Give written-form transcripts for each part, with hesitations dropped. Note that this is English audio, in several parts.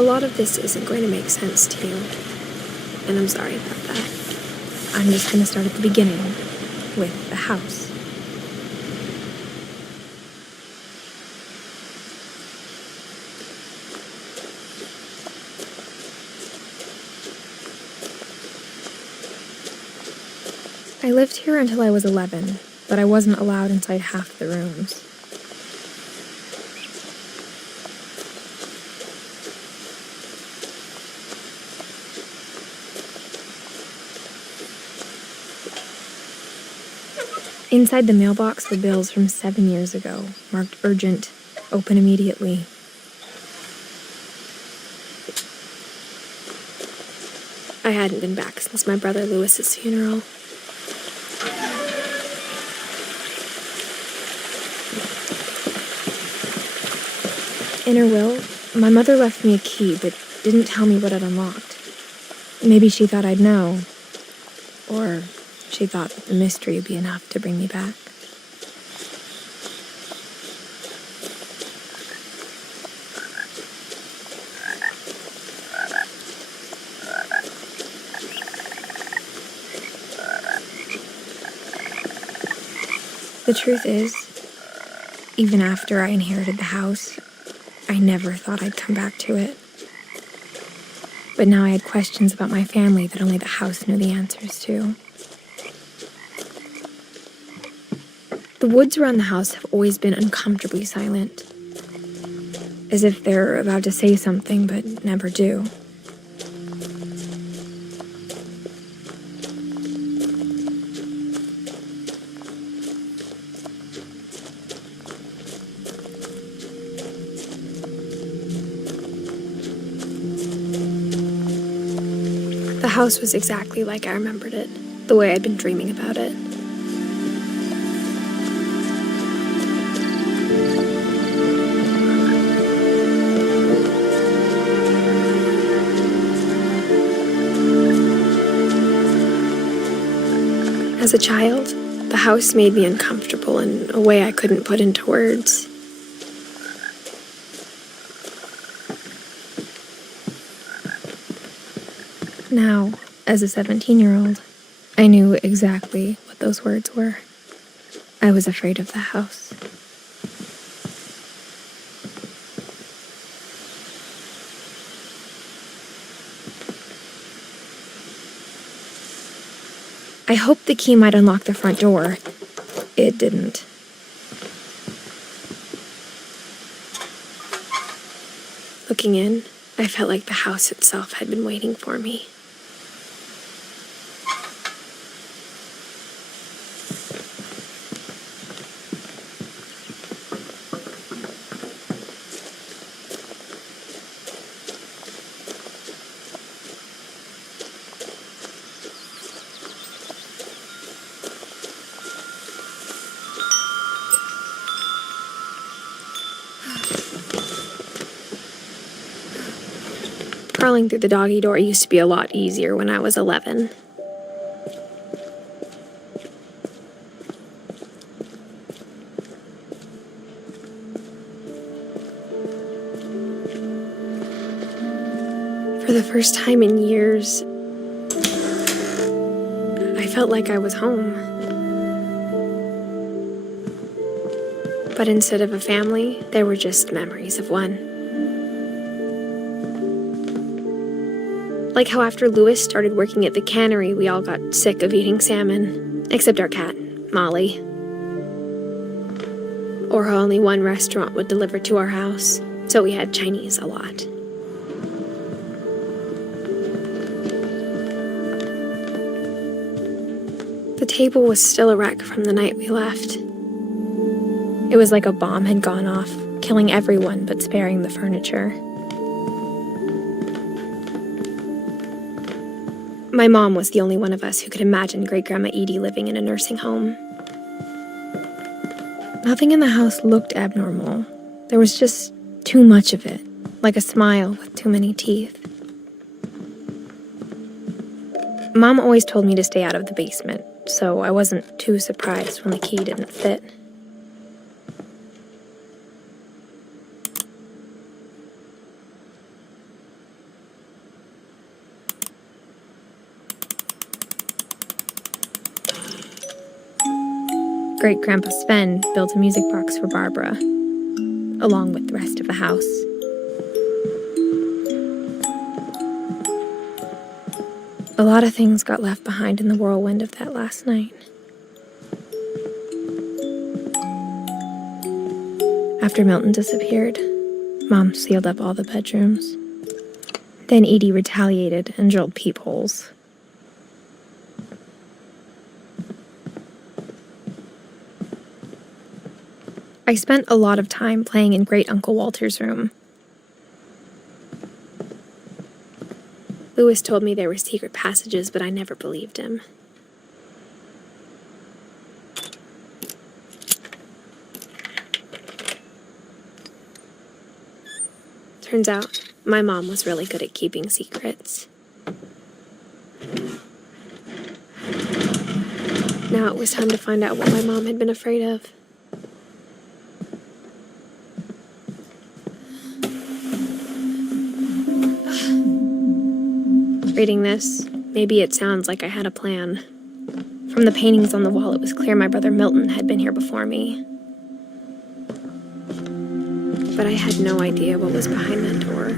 A lot of this isn't going to make sense to you, and I'm sorry about that. I'm just going to start at the beginning, with the house. I lived here until I was 11, but I wasn't allowed inside half the rooms. Inside the mailbox were bills from 7 years ago, marked urgent, open immediately. I hadn't been back since my brother Lewis's funeral. In her will, my mother left me a key, but didn't tell me what it unlocked. Maybe she thought I'd know. Or she thought that the mystery would be enough to bring me back. The truth is, even after I inherited the house, I never thought I'd come back to it. But now I had questions about my family that only the house knew the answers to. The woods around the house have always been uncomfortably silent, as if they're about to say something but never do. The house was exactly like I remembered it, the way I'd been dreaming about it. As a child, the house made me uncomfortable in a way I couldn't put into words. Now, as a 17-year-old, I knew exactly what those words were. I was afraid of the house. I hoped the key might unlock the front door. It didn't. Looking in, I felt like the house itself had been waiting for me. Crawling through the doggy door used to be a lot easier when I was 11. For the first time in years, I felt like I was home. But instead of a family, there were just memories of one. Like how after Lewis started working at the cannery, we all got sick of eating salmon, except our cat, Molly. Or how only one restaurant would deliver to our house, so we had Chinese a lot. The table was still a wreck from the night we left. It was like a bomb had gone off, killing everyone but sparing the furniture. My mom was the only one of us who could imagine Great-Grandma Edie living in a nursing home. Nothing in the house looked abnormal. There was just too much of it, like a smile with too many teeth. Mom always told me to stay out of the basement, so I wasn't too surprised when the key didn't fit. Great-Grandpa Sven built a music box for Barbara, along with the rest of the house. A lot of things got left behind in the whirlwind of that last night. After Milton disappeared, Mom sealed up all the bedrooms. Then Edie retaliated and drilled peepholes. I spent a lot of time playing in Great Uncle Walter's room. Louis told me there were secret passages, but I never believed him. Turns out, my mom was really good at keeping secrets. Now it was time to find out what my mom had been afraid of. Reading this, maybe it sounds like I had a plan. From the paintings on the wall, it was clear my brother Milton had been here before me. But I had no idea what was behind that door.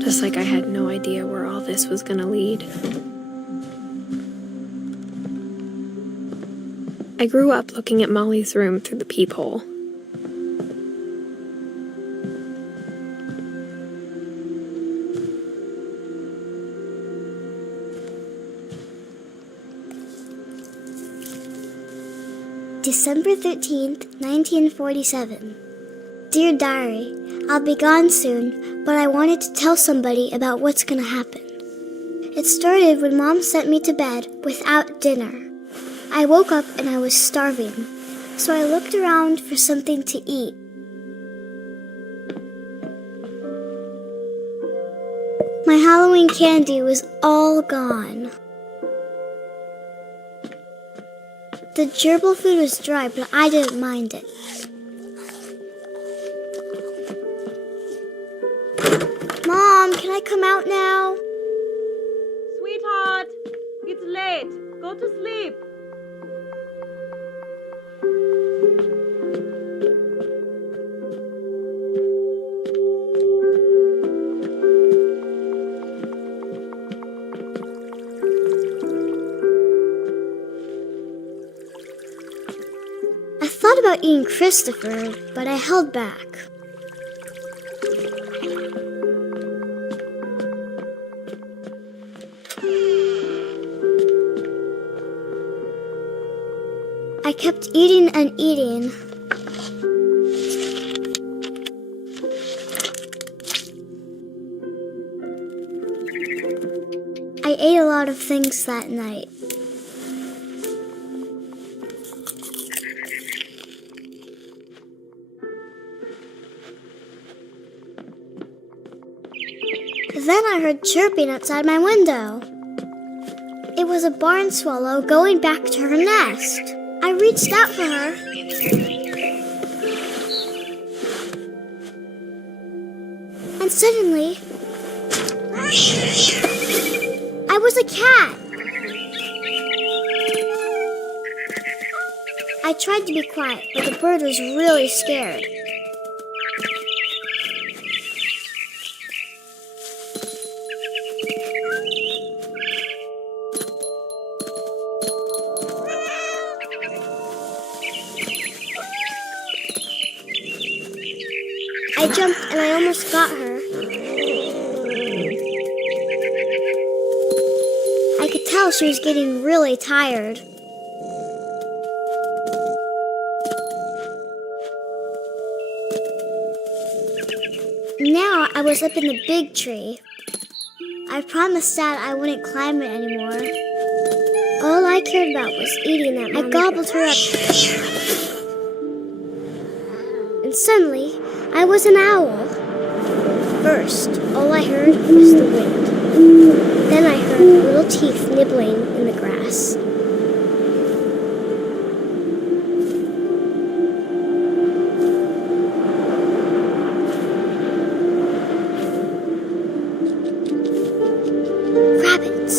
Just like I had no idea where all this was gonna lead. I grew up looking at Molly's room through the peephole. December 13th, 1947. Dear Diary, I'll be gone soon, but I wanted to tell somebody about what's gonna happen. It started when Mom sent me to bed without dinner. I woke up and I was starving, so I looked around for something to eat. My Halloween candy was all gone. The gerbil food was dry, but I didn't mind it. Mom, can I come out now? Sweetheart, it's late. Go to sleep. I thought about eating Christopher, but I held back. I kept eating and eating. I ate a lot of things that night. Then I heard chirping outside my window. It was a barn swallow going back to her nest. I reached out for her. And suddenly, I was a cat. I tried to be quiet, but the bird was really scared. I jumped and I almost got her. I could tell she was getting really tired. Now I was up in the big tree. I promised Dad I wouldn't climb it anymore. All I cared about was eating that mommy. I gobbled her up. And suddenly, I was an owl. First, all I heard was the wind. Then I heard little teeth nibbling in the grass. Rabbits.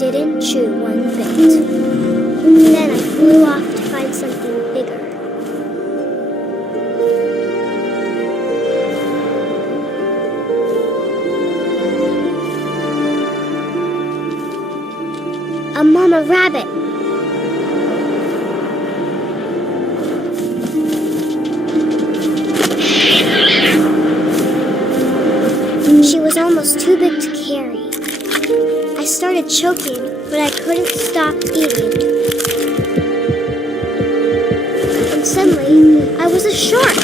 didn't chew one bit. Then I flew off to find something bigger. A mama rabbit! She was almost too big to carry. I started choking, but I couldn't stop eating. And suddenly, I was a shark!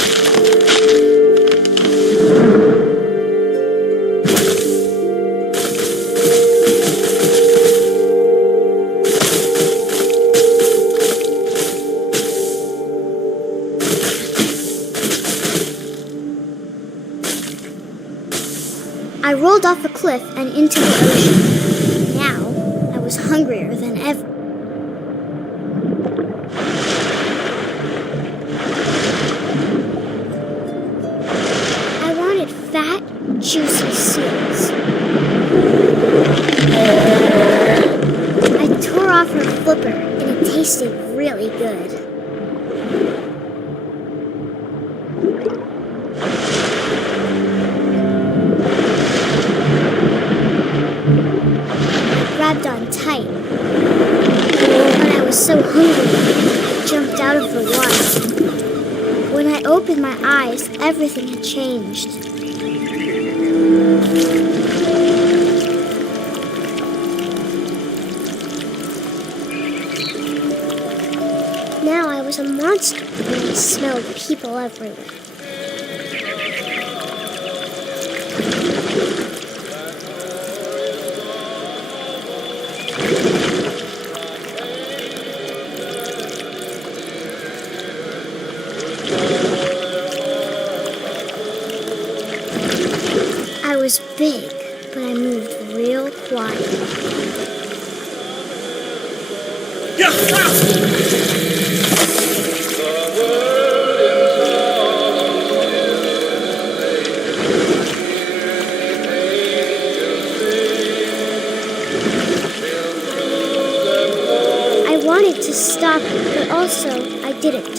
I rolled off a cliff and into the ocean. Now, I was hungrier than ever. I wanted fat, juicy seals. I tore off her flipper, and it tasted really good. Grabbed on tight, but I was so hungry, I jumped out of the water. When I opened my eyes, everything had changed. Now I was a monster, and I smelled people everywhere. I was big, but I moved real quiet. I wanted to stop, but also I didn't.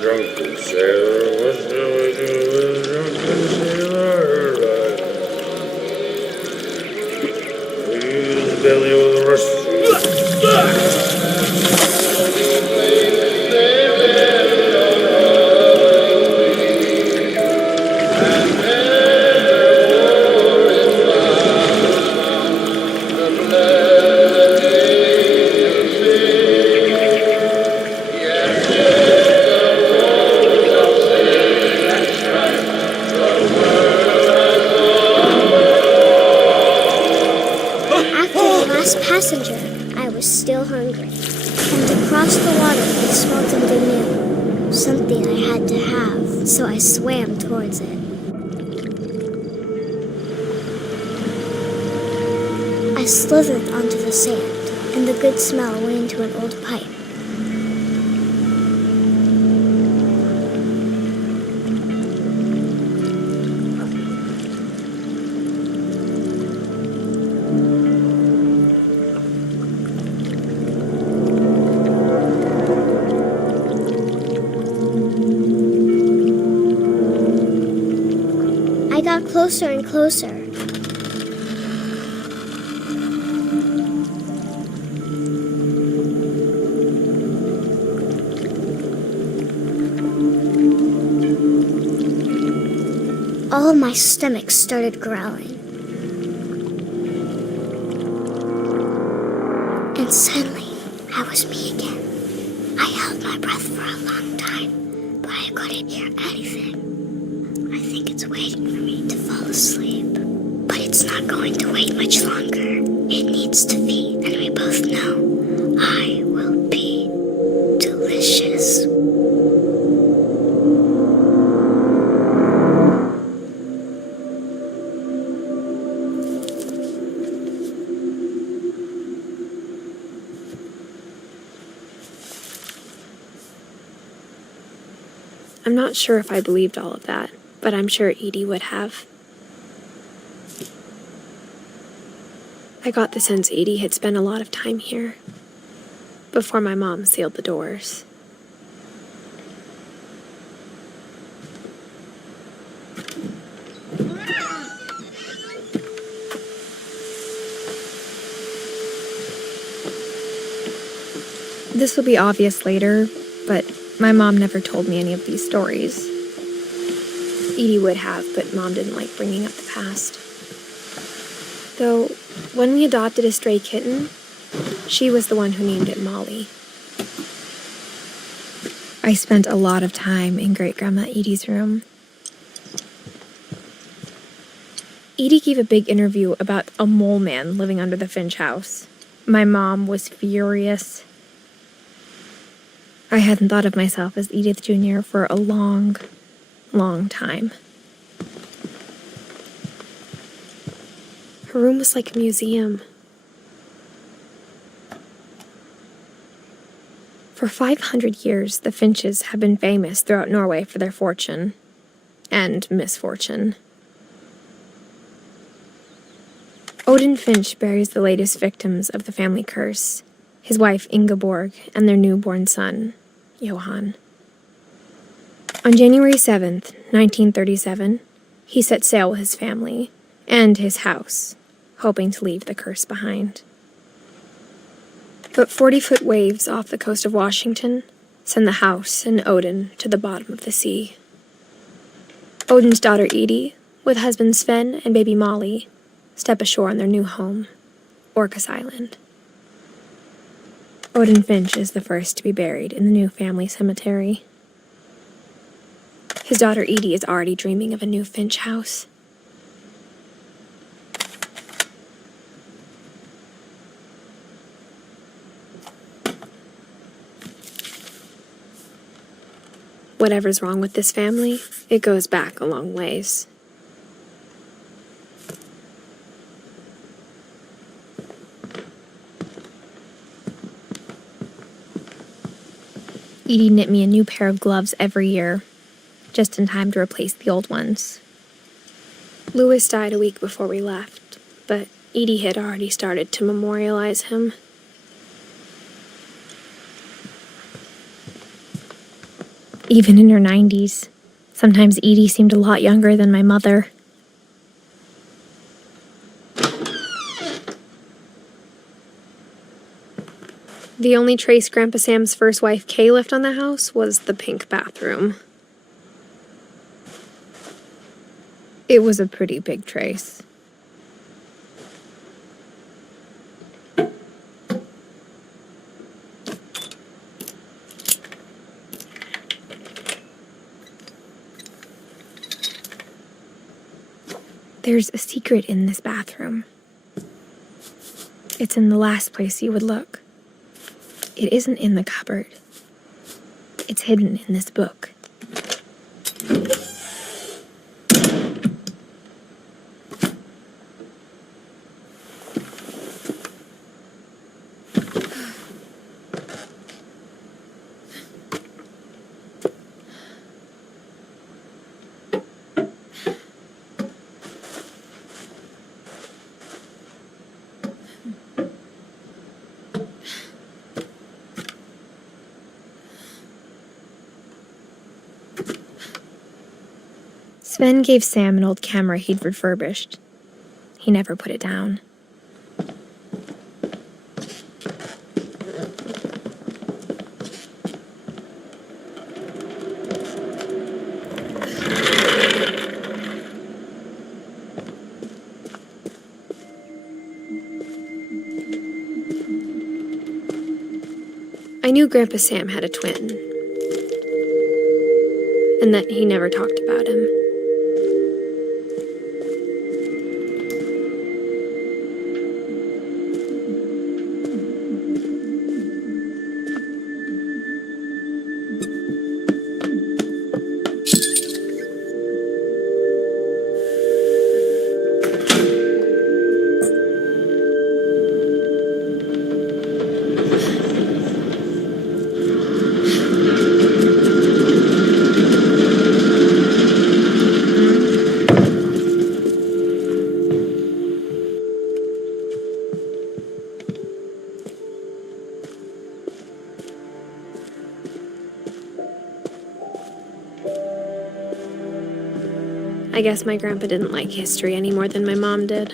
Drunken sailor, what shall we do with a drunken sailor? We use his belly with the rest. Passenger, I was still hungry, and across the water I smelled something new, something I had to have, so I swam towards it. I slithered onto the sand, and the good smell went into an old pipe. I got closer and closer. All my stomach started growling. And suddenly, I was me again. I held my breath for a long time, but I couldn't hear anything. I think it's waiting for me to fall asleep. But it's not going to wait much longer. It needs to feed, and we both know I will be delicious. I'm not sure if I believed all of that, but I'm sure Edie would have. I got the sense Edie had spent a lot of time here, before my mom sealed the doors. This will be obvious later, but my mom never told me any of these stories. Edie would have, but Mom didn't like bringing up the past. Though, when we adopted a stray kitten, she was the one who named it Molly. I spent a lot of time in Great-Grandma Edie's room. Edie gave a big interview about a mole man living under the Finch house. My mom was furious. I hadn't thought of myself as Edith Jr. for a long, long time. Her room was like a museum. For 500 years, the Finches have been famous throughout Norway for their fortune and misfortune. Odin Finch buries the latest victims of the family curse, his wife Ingeborg and their newborn son, Johan. On January 7th, 1937, he set sail with his family and his house, hoping to leave the curse behind. But 40-foot waves off the coast of Washington send the house and Odin to the bottom of the sea. Odin's daughter Edie, with husband Sven and baby Molly, step ashore on their new home, Orcas Island. Odin Finch is the first to be buried in the new family cemetery. His daughter Edie is already dreaming of a new Finch house. Whatever's wrong with this family, it goes back a long ways. Edie knit me a new pair of gloves every year, just in time to replace the old ones. Louis died a week before we left, but Edie had already started to memorialize him. Even in her 90s, sometimes Edie seemed a lot younger than my mother. The only trace Grandpa Sam's first wife Kay left on the house was the pink bathroom. It was a pretty big trace. There's a secret in this bathroom. It's in the last place you would look. It isn't in the cupboard. It's hidden in this book. Sven gave Sam an old camera he'd refurbished. He never put it down. I knew Grandpa Sam had a twin, and that he never talked about him. I guess my grandpa didn't like history any more than my mom did.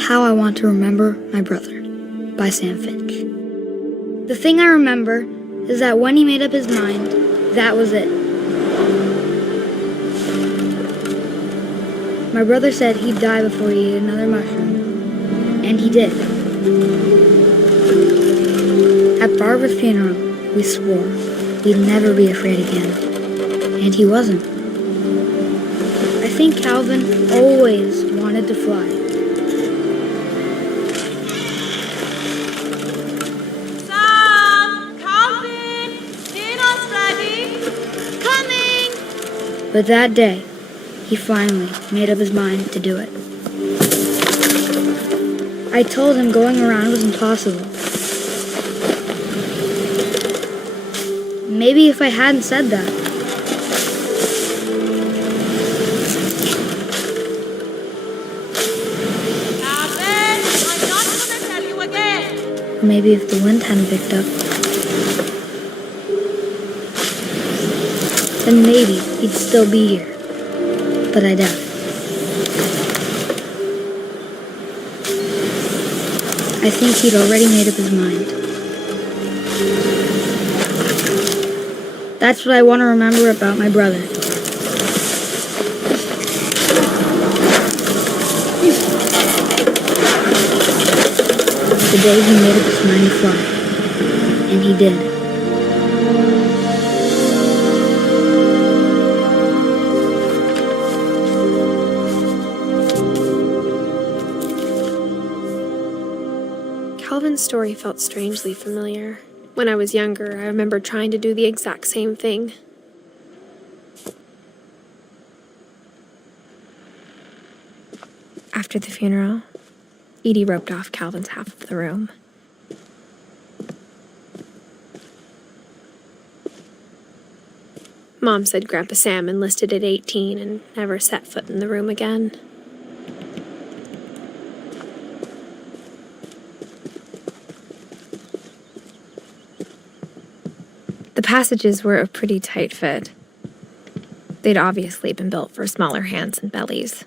How I Want to Remember My Brother by Sam Finch. The thing I remember is that when he made up his mind, that was it. My brother said he'd die before he ate another mushroom, and he did. At Barbara's funeral, we swore we'd never be afraid again, and he wasn't. I think Calvin always wanted to fly. Sam! Calvin! Dinner's ready! Coming! But that day, he finally made up his mind to do it. I told him going around was impossible. Maybe if I hadn't said that. Calvin! I'm not gonna tell you again! Or maybe if the wind hadn't picked up. Then maybe he'd still be here. But I doubt it. I think he'd already made up his mind. That's what I want to remember about my brother. The day he made up his mind to fly. And he did. Calvin's story felt strangely familiar. When I was younger, I remember trying to do the exact same thing. After the funeral, Edie roped off Calvin's half of the room. Mom said Grandpa Sam enlisted at 18 and never set foot in the room again. The passages were a pretty tight fit. They'd obviously been built for smaller hands and bellies.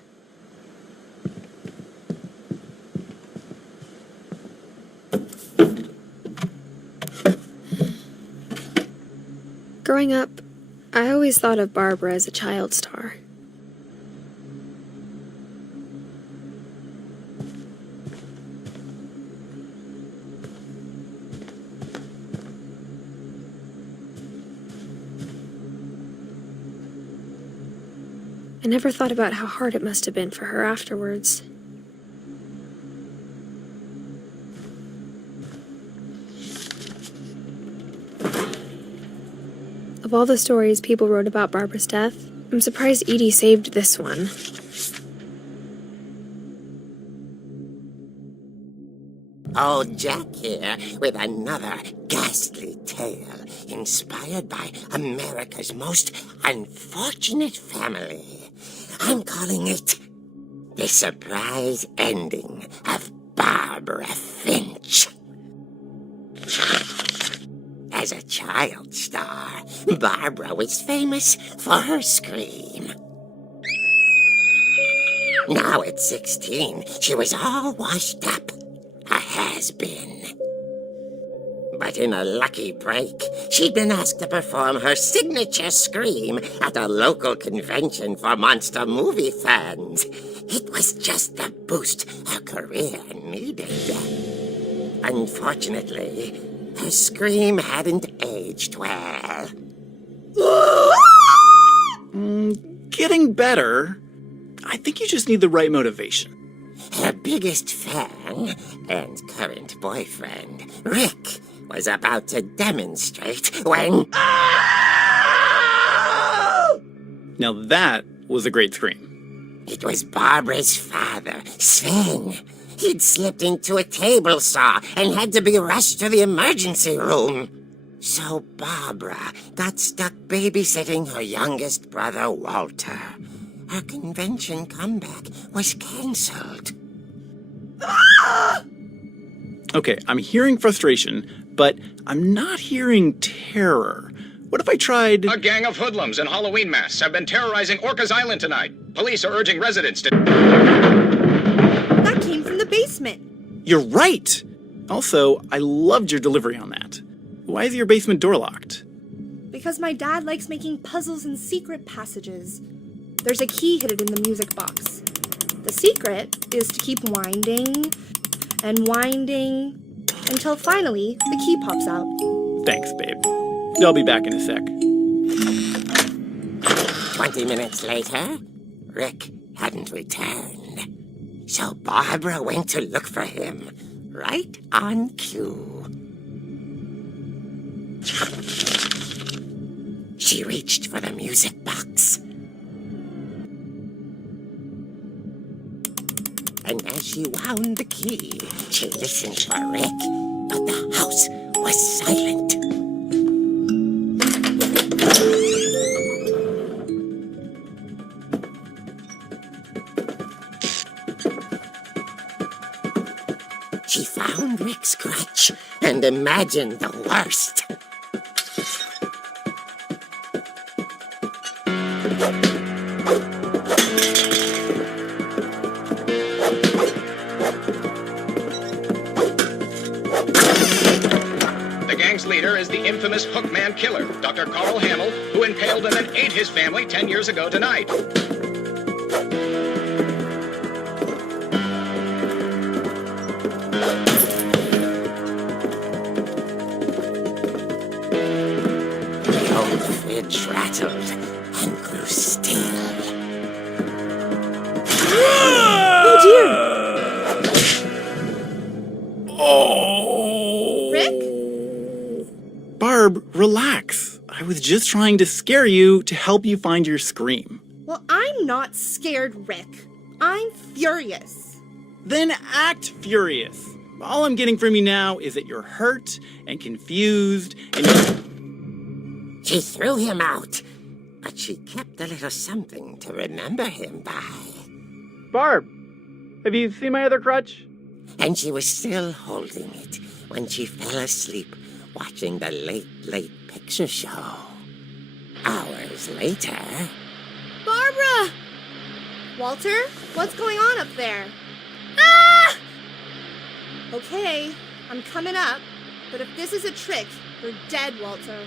Growing up, I always thought of Barbara as a child star. I never thought about how hard it must have been for her afterwards. Of all the stories people wrote about Barbara's death, I'm surprised Edie saved this one. Old Jack here with another ghastly tale inspired by America's most unfortunate family. I'm calling it The Surprise Ending of Barbara Finch. As a child star, Barbara was famous for her scream. Now at 16, she was all washed up, a has-been. But in a lucky break, she'd been asked to perform her signature scream at a local convention for monster movie fans. It was just the boost her career needed. Unfortunately, her scream hadn't aged well. Getting better. I think you just need the right motivation. Her biggest fan and current boyfriend, Rick, was about to demonstrate when... Now that was a great scream. It was Barbara's father, Sven. He'd slipped into a table saw and had to be rushed to the emergency room. So Barbara got stuck babysitting her youngest brother, Walter. Her convention comeback was cancelled. Okay, I'm hearing frustration, but I'm not hearing terror. What if I tried... A gang of hoodlums in Halloween masks have been terrorizing Orcas Island tonight. Police are urging residents to... That came from the basement. You're right! Also, I loved your delivery on that. Why is your basement door locked? Because my dad likes making puzzles and secret passages. There's a key hidden in the music box. The secret is to keep winding and winding until finally the key pops out. Thanks, babe. I'll be back in a sec. 20 minutes later, Rick hadn't returned. So Barbara went to look for him, right on cue. She reached for the music box. And as she wound the key, she listened for Rick, but the house was silent. She found Rick's crutch and imagined the worst. The gang's leader is the infamous Hookman killer, Dr. Carl Hamill, who impaled and then ate his family 10 years ago tonight. The old fridge rattled and grew still. Oh dear! Oh! Rick? Barb, relax. I was just trying to scare you to help you find your scream. Well, I'm not scared, Rick. I'm furious. Then act furious. All I'm getting from you now is that you're hurt and confused and She threw him out, but she kept a little something to remember him by. Barb, have you seen my other crutch? And she was still holding it when she fell asleep watching the late picture show. Hours later... Barbara! Walter, what's going on up there? Ah! Okay, I'm coming up, but if this is a trick, you're dead, Walter.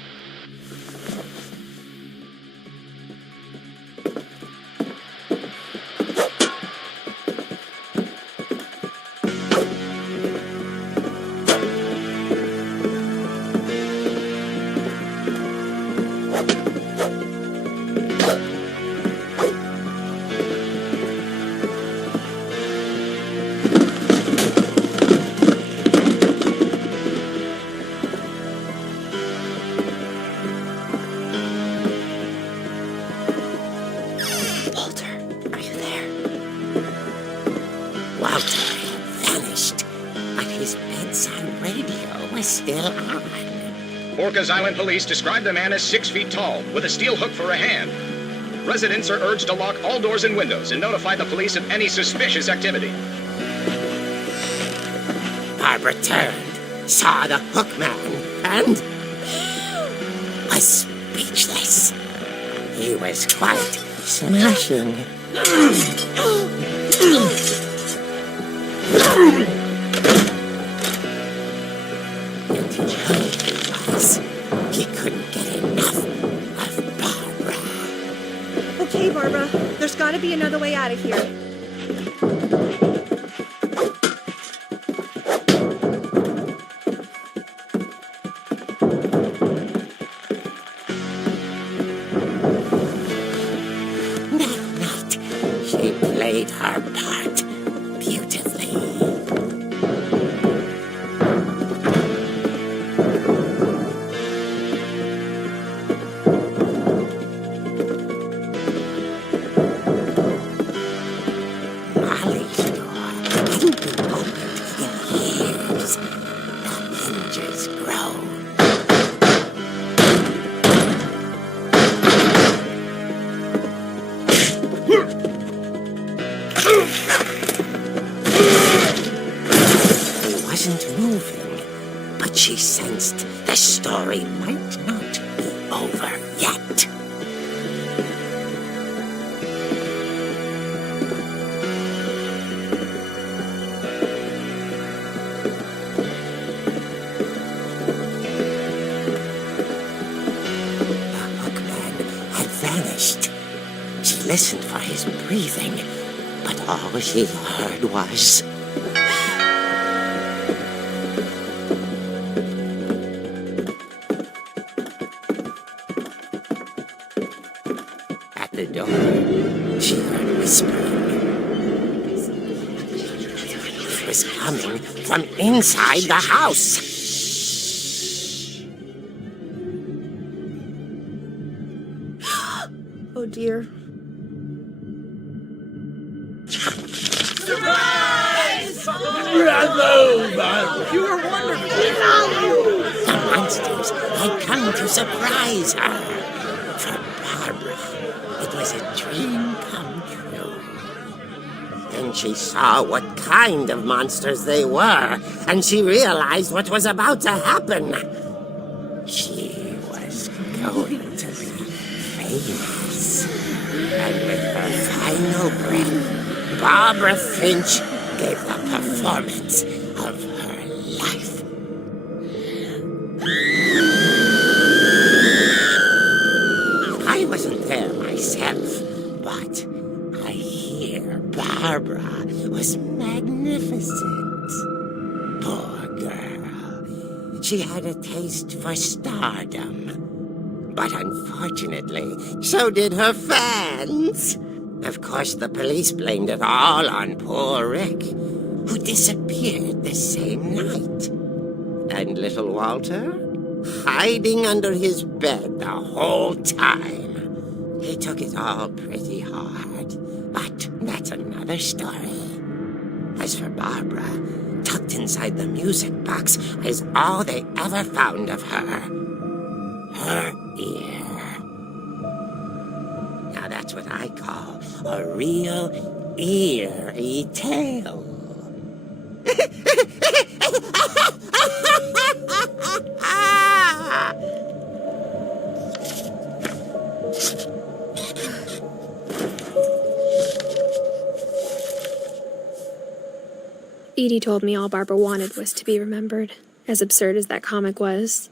Walter had vanished, but his bedside radio was still on. Orcas Island police describe the man as 6 feet tall, with a steel hook for a hand. Residents are urged to lock all doors and windows and notify the police of any suspicious activity. Barbara turned, saw the hook man, and was speechless. He was quite smashing. And he was. He couldn't get enough of Barbara. Okay, Barbara, there's gotta be another way out of here. That night, she played her part beautifully. Molly's door hadn't been opened in years. The hinges groaned. she sensed the story might not be over yet. She listened for his breathing, but all she heard was... At the door, she heard whispering. It was coming from inside the house. Oh dear. You were wonderful! The monsters had come to surprise her. For Barbara, it was a dream come true. Then she saw what kind of monsters they were, and she realized what was about to happen. She was going to be famous. And with her final breath, Barbara Finch gave the performance of her life. I wasn't there myself, but I hear Barbara was magnificent. Poor girl. She had a taste for stardom. But unfortunately, so did her fans. Of course, the police blamed it all on poor Rick, who disappeared the same night. And little Walter, hiding under his bed the whole time. He took it all pretty hard, but that's another story. As for Barbara, tucked inside the music box is all they ever found of her. Her ear. Now that's what I call a real eerie tale. Edie told me all Barbara wanted was to be remembered, as absurd as that comic was.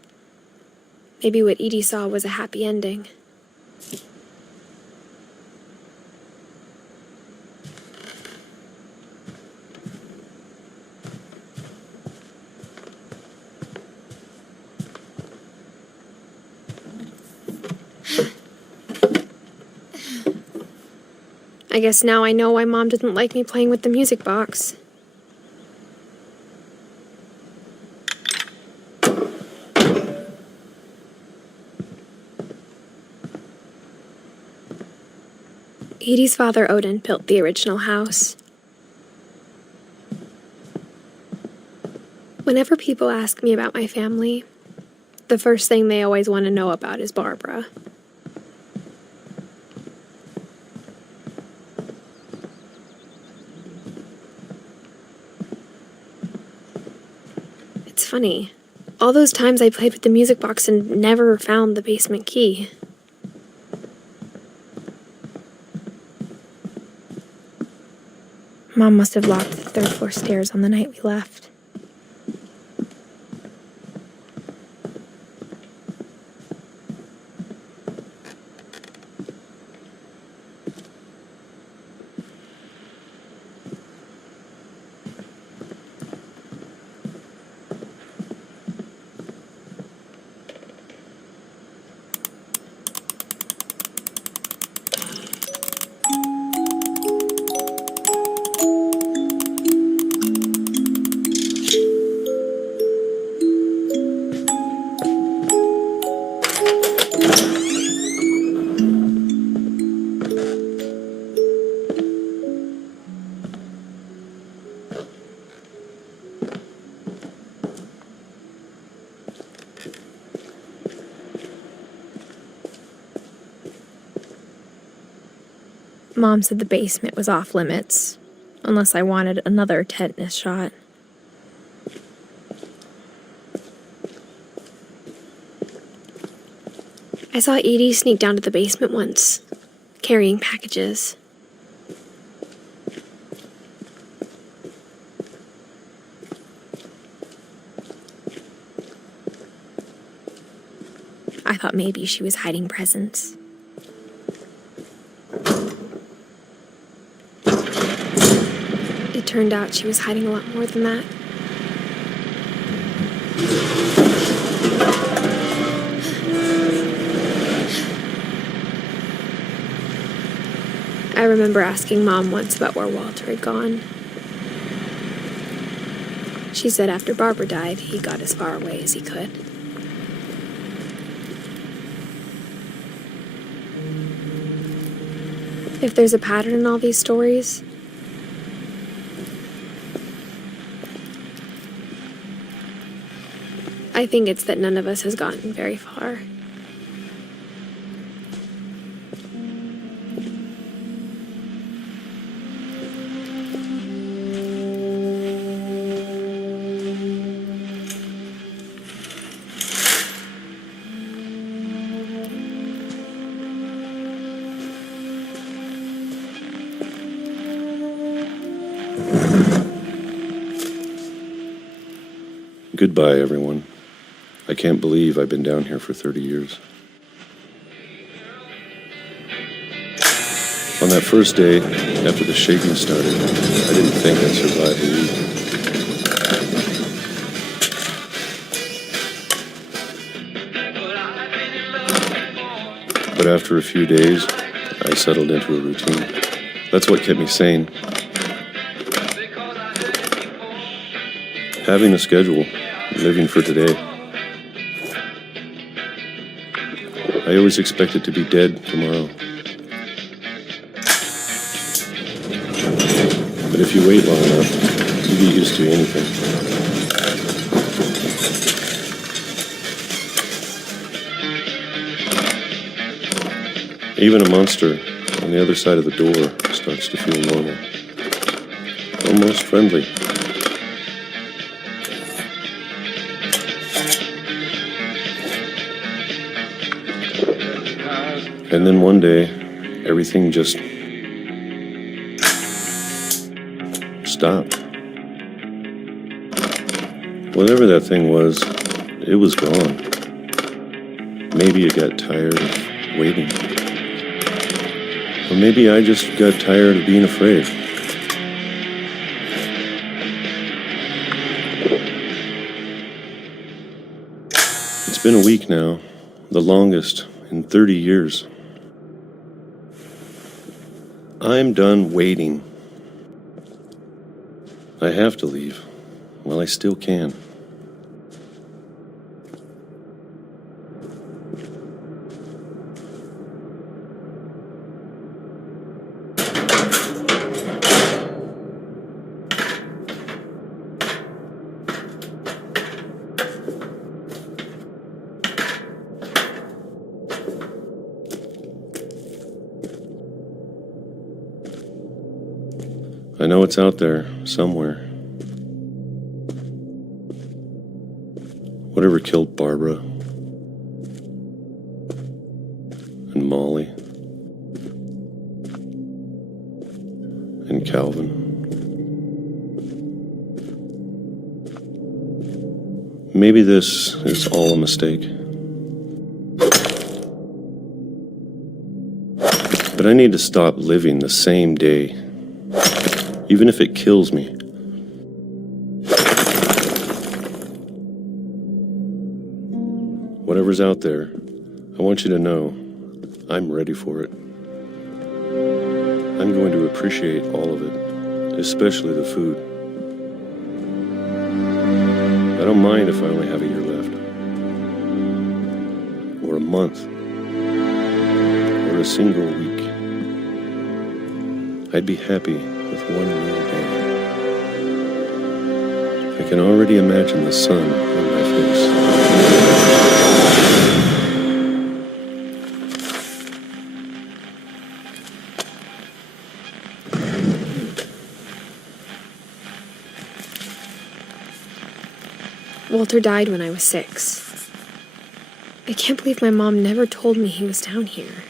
Maybe what Edie saw was a happy ending. I guess now I know why Mom didn't like me playing with the music box. Edie's father, Odin, built the original house. Whenever people ask me about my family, the first thing they always want to know about is Barbara. It's funny. All those times I played with the music box and never found the basement key. Mom must have locked the third floor stairs on the night we left. Mom said the basement was off limits, unless I wanted another tetanus shot. I saw Edie sneak down to the basement once, carrying packages. I thought maybe she was hiding presents. It turned out she was hiding a lot more than that. I remember asking Mom once about where Walter had gone. She said after Barbara died, he got as far away as he could. If there's a pattern in all these stories, I think it's that none of us has gotten very far. Goodbye, everyone. I can't believe I've been down here for 30 years. On that first day, after the shaking started, I didn't think I'd survive the week. But after a few days, I settled into a routine. That's what kept me sane. Having a schedule, living for today. I always expected to be dead tomorrow. But if you wait long enough, you get used to anything. Even a monster on the other side of the door starts to feel normal. Almost friendly. And then one day, everything just stopped. Whatever that thing was, it was gone. Maybe it got tired of waiting. Or maybe I just got tired of being afraid. It's been a week now, the longest in 30 years. I'm done waiting. I have to leave while I still can. I know it's out there, somewhere. Whatever killed Barbara and Molly and Calvin. Maybe this is all a mistake. But I need to stop living the same day. Even if it kills me. Whatever's out there, I want you to know I'm ready for it. I'm going to appreciate all of it, especially the food. I don't mind if I only have a year left. Or a month. Or a single week. I'd be happy with one new day. I can already imagine the sun on my face. Walter died when I was 6. I can't believe my mom never told me he was down here.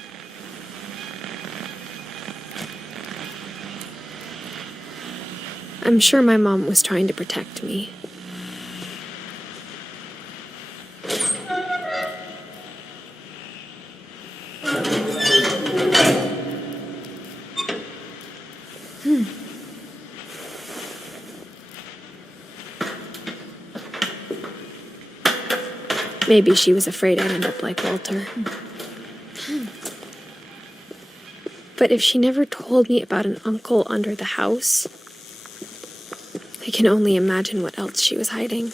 I'm sure my mom was trying to protect me. Maybe she was afraid I'd end up like Walter. But if she never told me about an uncle under the house, I can only imagine what else she was hiding.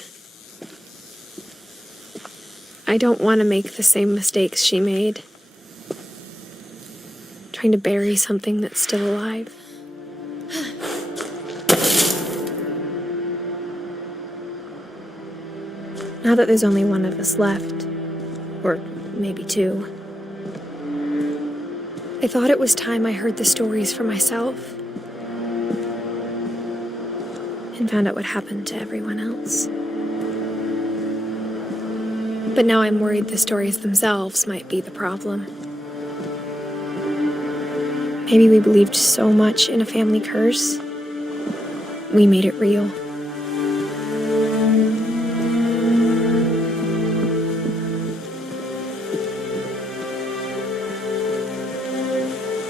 I don't want to make the same mistakes she made, trying to bury something that's still alive. Now that there's only one of us left, or maybe two, I thought it was time I heard the stories for myself and found out what happened to everyone else. But now I'm worried the stories themselves might be the problem. Maybe we believed so much in a family curse, we made it real.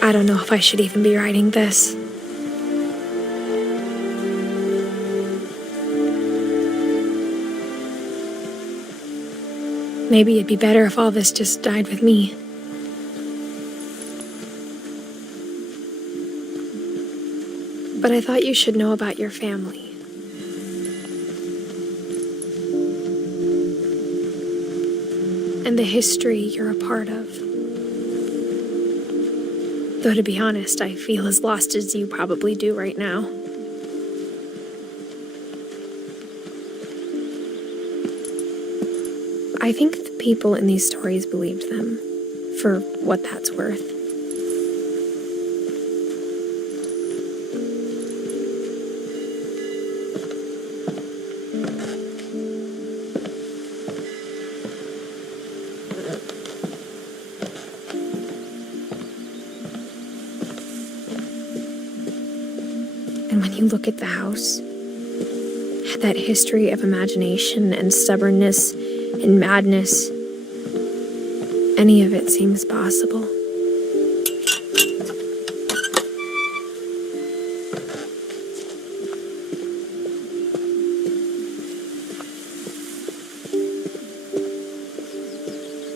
I don't know if I should even be writing this. Maybe it'd be better if all this just died with me. But I thought you should know about your family. And the history you're a part of. Though to be honest, I feel as lost as you probably do right now. I think the people in these stories believed them, for what that's worth. And when you look at the house, that history of imagination and stubbornness and madness, any of it seems possible.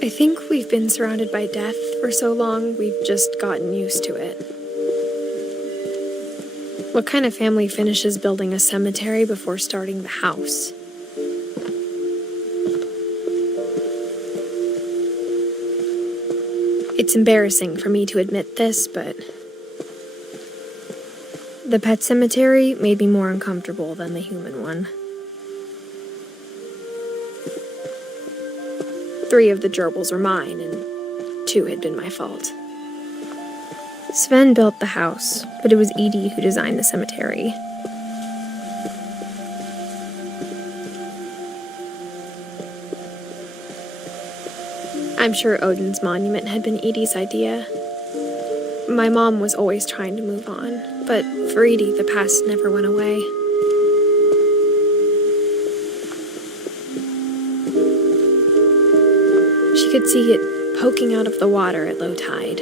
I think we've been surrounded by death for so long, we've just gotten used to it. What kind of family finishes building a cemetery before starting the house? It's embarrassing for me to admit this, but the pet cemetery made me more uncomfortable than the human one. 3 of the gerbils were mine, and 2 had been my fault. Sven built the house, but it was Edie who designed the cemetery. I'm sure Odin's monument had been Edie's idea. My mom was always trying to move on, but for Edie, the past never went away. She could see it poking out of the water at low tide.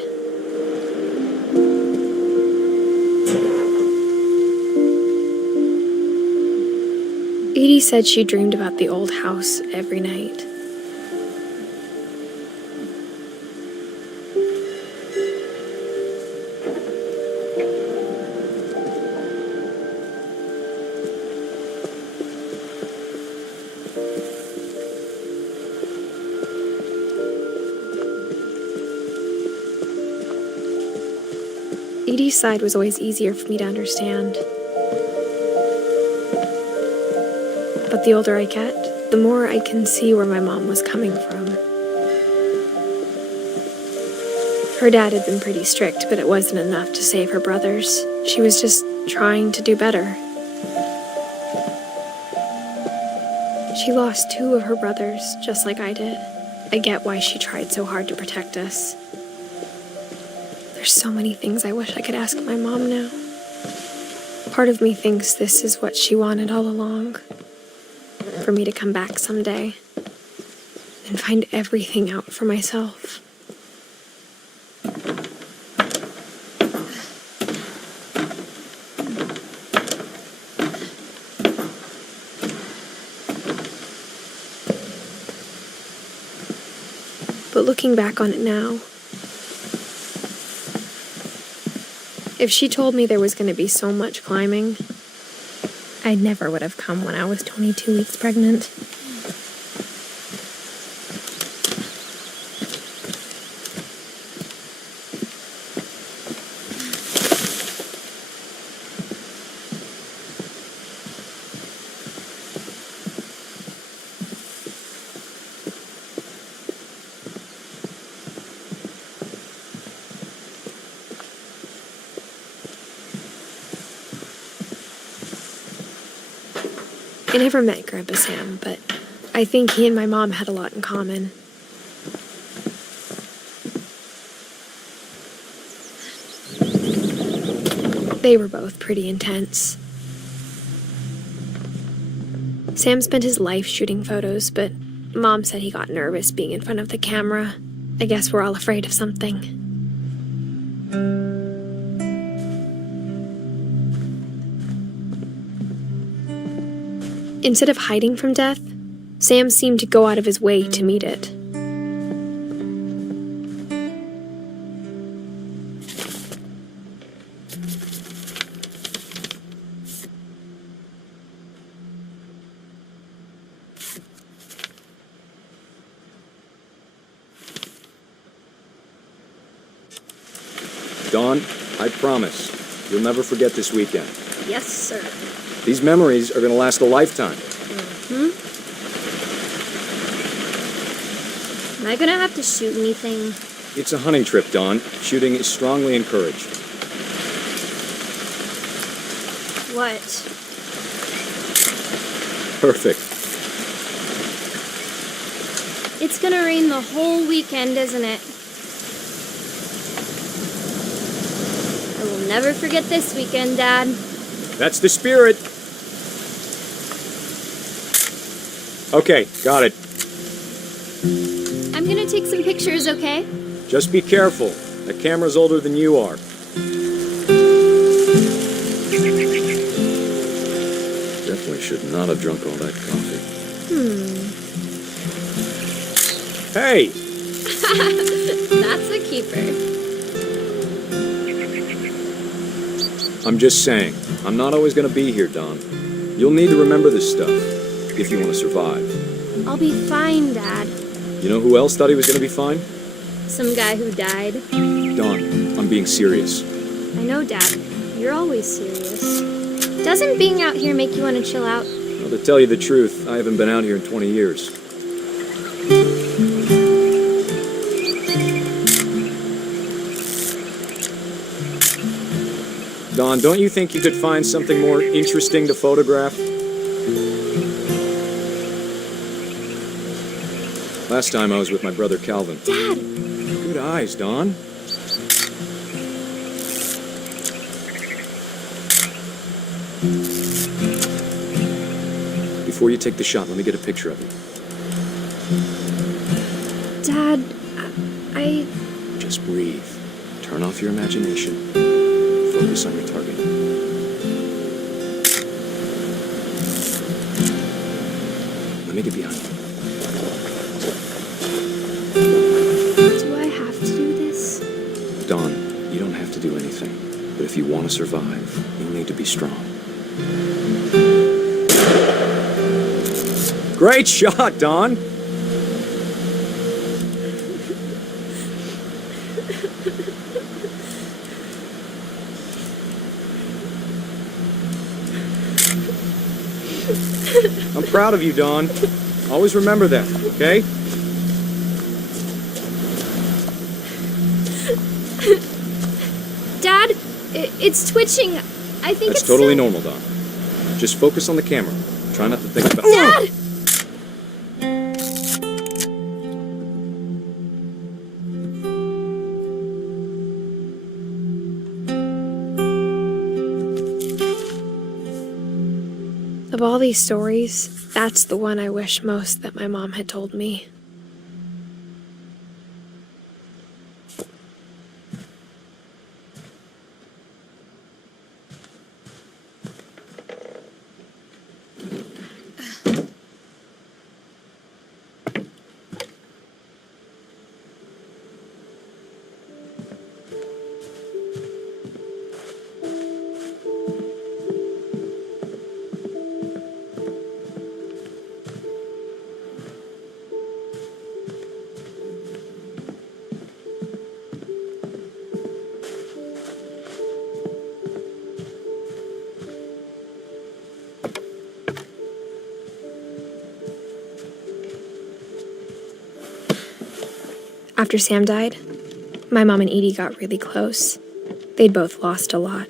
Edie said she dreamed about the old house every night. Edie's side was always easier for me to understand. But the older I get, the more I can see where my mom was coming from. Her dad had been pretty strict, but it wasn't enough to save her brothers. She was just trying to do better. She lost 2 of her brothers, just like I did. I get why she tried so hard to protect us. There's so many things I wish I could ask my mom now. Part of me thinks this is what she wanted all along. For me to come back someday and find everything out for myself. But looking back on it now, if she told me there was going to be so much climbing, I never would have come when I was 22 weeks pregnant. I never met Grandpa Sam, but I think he and my mom had a lot in common. They were both pretty intense. Sam spent his life shooting photos, but Mom said he got nervous being in front of the camera. I guess we're all afraid of something. Instead of hiding from death, Sam seemed to go out of his way to meet it. Dawn, I promise, you'll never forget this weekend. Yes, sir. These memories are going to last a lifetime. Am I gonna have to shoot anything? It's a hunting trip, Dawn. Shooting is strongly encouraged. What? Perfect. It's gonna rain the whole weekend, isn't it? I will never forget this weekend, Dad. That's the spirit. Okay, got it. I'm gonna take some pictures, okay? Just be careful. That camera's older than you are. Definitely should not have drunk all that coffee. Hey! That's a keeper. I'm just saying, I'm not always gonna be here, Dawn. You'll need to remember this stuff, if you want to survive. I'll be fine, Dad. You know who else thought he was gonna be fine? Some guy who died. Dawn, I'm being serious. I know, Dad. You're always serious. Doesn't being out here make you want to chill out? Well, to tell you the truth, I haven't been out here in 20 years. Dawn, don't you think you could find something more interesting to photograph? Last time I was with my brother Calvin. Dad! Good eyes, Dawn. Before you take the shot, let me get a picture of you. Dad, I... Just breathe. Turn off your imagination. Focus on your target. Let me get behind you. Do I have to do this? Dawn, you don't have to do anything. But if you want to survive, you'll need to be strong. Great shot, Dawn! I'm proud of you, Dawn. Always remember that, okay? Dad, it's twitching. I think That's it's totally normal, Dawn. Just focus on the camera. Try not to think about... Dad! Of all these stories, that's the one I wish most that my mom had told me. After Sam died, my mom and Edie got really close. They'd both lost a lot.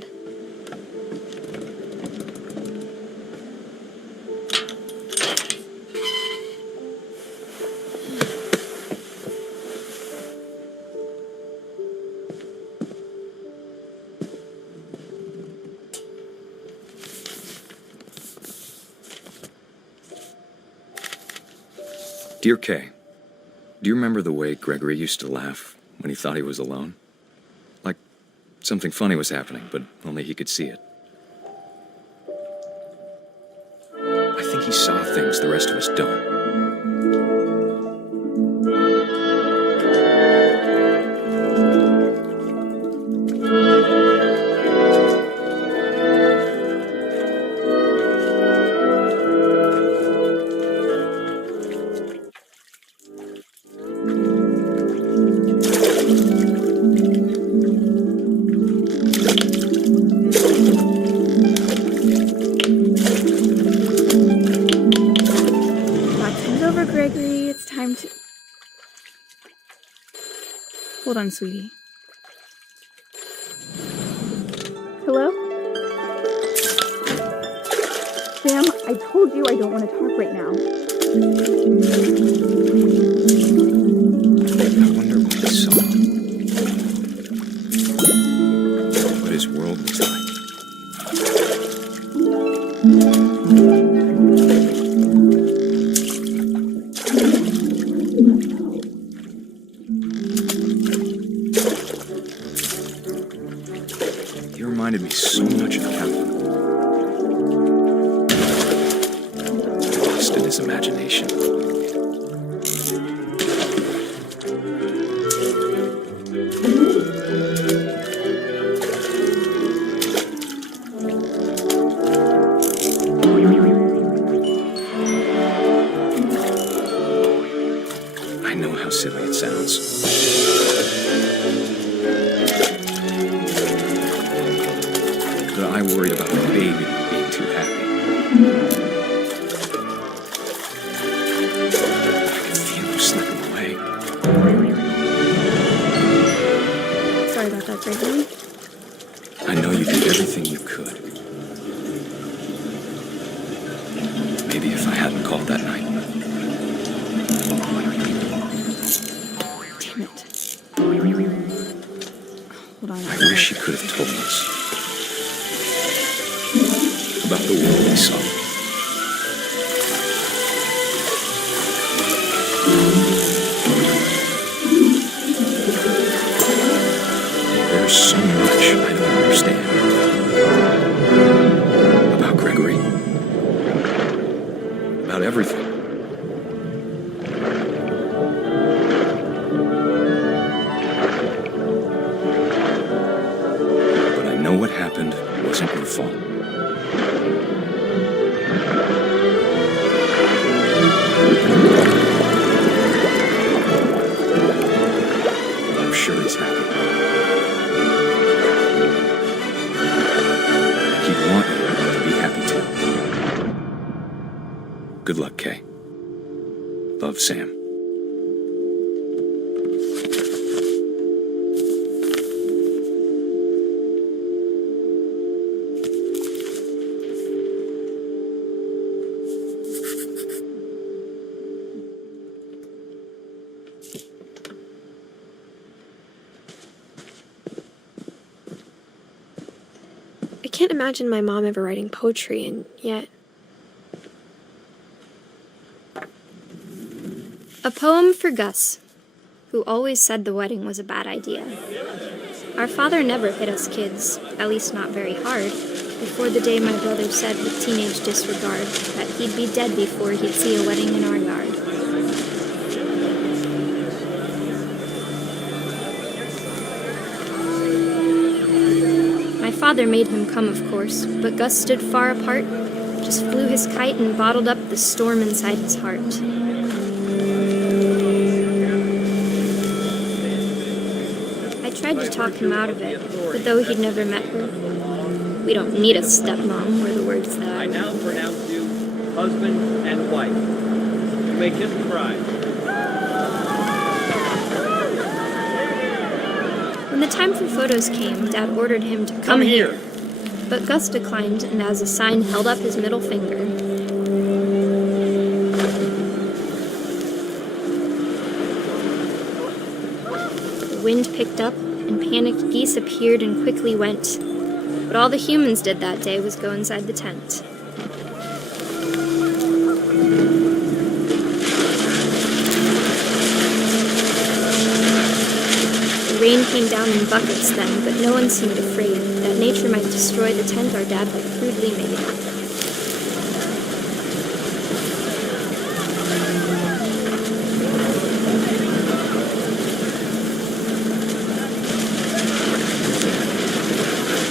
Dear Kay, do you remember the way Gregory used to laugh when he thought he was alone? Like something funny was happening, but only he could see it. I think he saw things the rest of us don't. Gregory, it's time to... Hold on, sweetie. Hello? Sam, I told you I don't want to talk right now. I wonder what he saw. What his world was like. Reminded me so much of Calvin. Lost in his imagination. I know how silly it sounds. But I worried about the baby being too happy. I could feel him slipping away. Sorry about that, Gregory. I know you did everything you could. Maybe if I hadn't called that night. Damn it. Hold on. I wish you could have told us about the world we saw. There's so much I don't understand about Gregory, about everything. But I know what happened wasn't your fault. I'm sure he's happy. And he'd want you to be happy too. Good luck, Kay. Love, Sam. I can't imagine my mom ever writing poetry, and yet A poem for Gus, who always said the wedding was a bad idea. Our father never hit us kids, at least not very hard, before the day my brother said with teenage disregard that he'd be dead before he'd see a wedding in our yard. My father made him come, of course, but Gus stood far apart, just flew his kite and bottled up the storm inside his heart. I tried to talk him out of it, but though he'd never met her, we don't need a stepmom, were the words that I now pronounce you husband and wife. You may kiss the bride. When the time for photos came, Dad ordered him to come here. But Gus declined, and as a sign held up his middle finger. The wind picked up, and panicked geese appeared and quickly went. But all the humans did that day was go inside the tent. The rain came down in buckets then, but no one seemed afraid that nature might destroy the tent our dad had crudely made.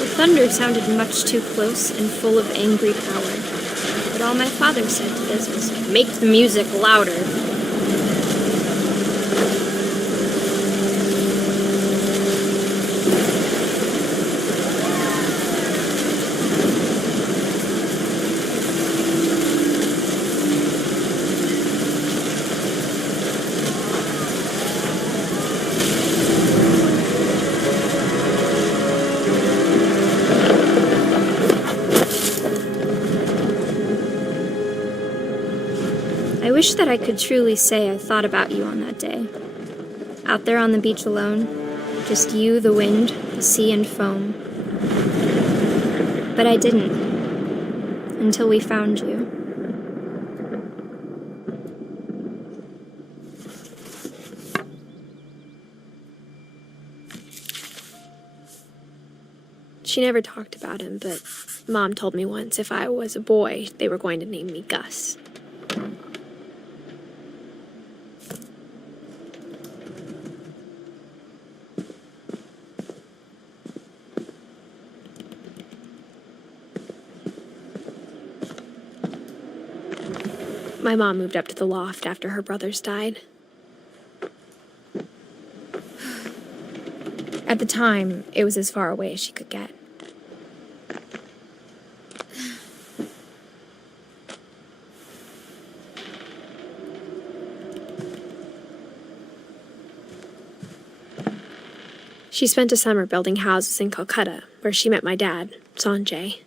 The thunder sounded much too close and full of angry power, but all my father said to this was, "Make the music louder." I wish that I could truly say I thought about you on that day. Out there on the beach alone, just you, the wind, the sea, and foam. But I didn't, until we found you. She never talked about him, but Mom told me once if I was a boy, they were going to name me Gus. My mom moved up to the loft after her brothers died. At the time, it was as far away as she could get. She spent a summer building houses in Calcutta, where she met my dad, Sanjay.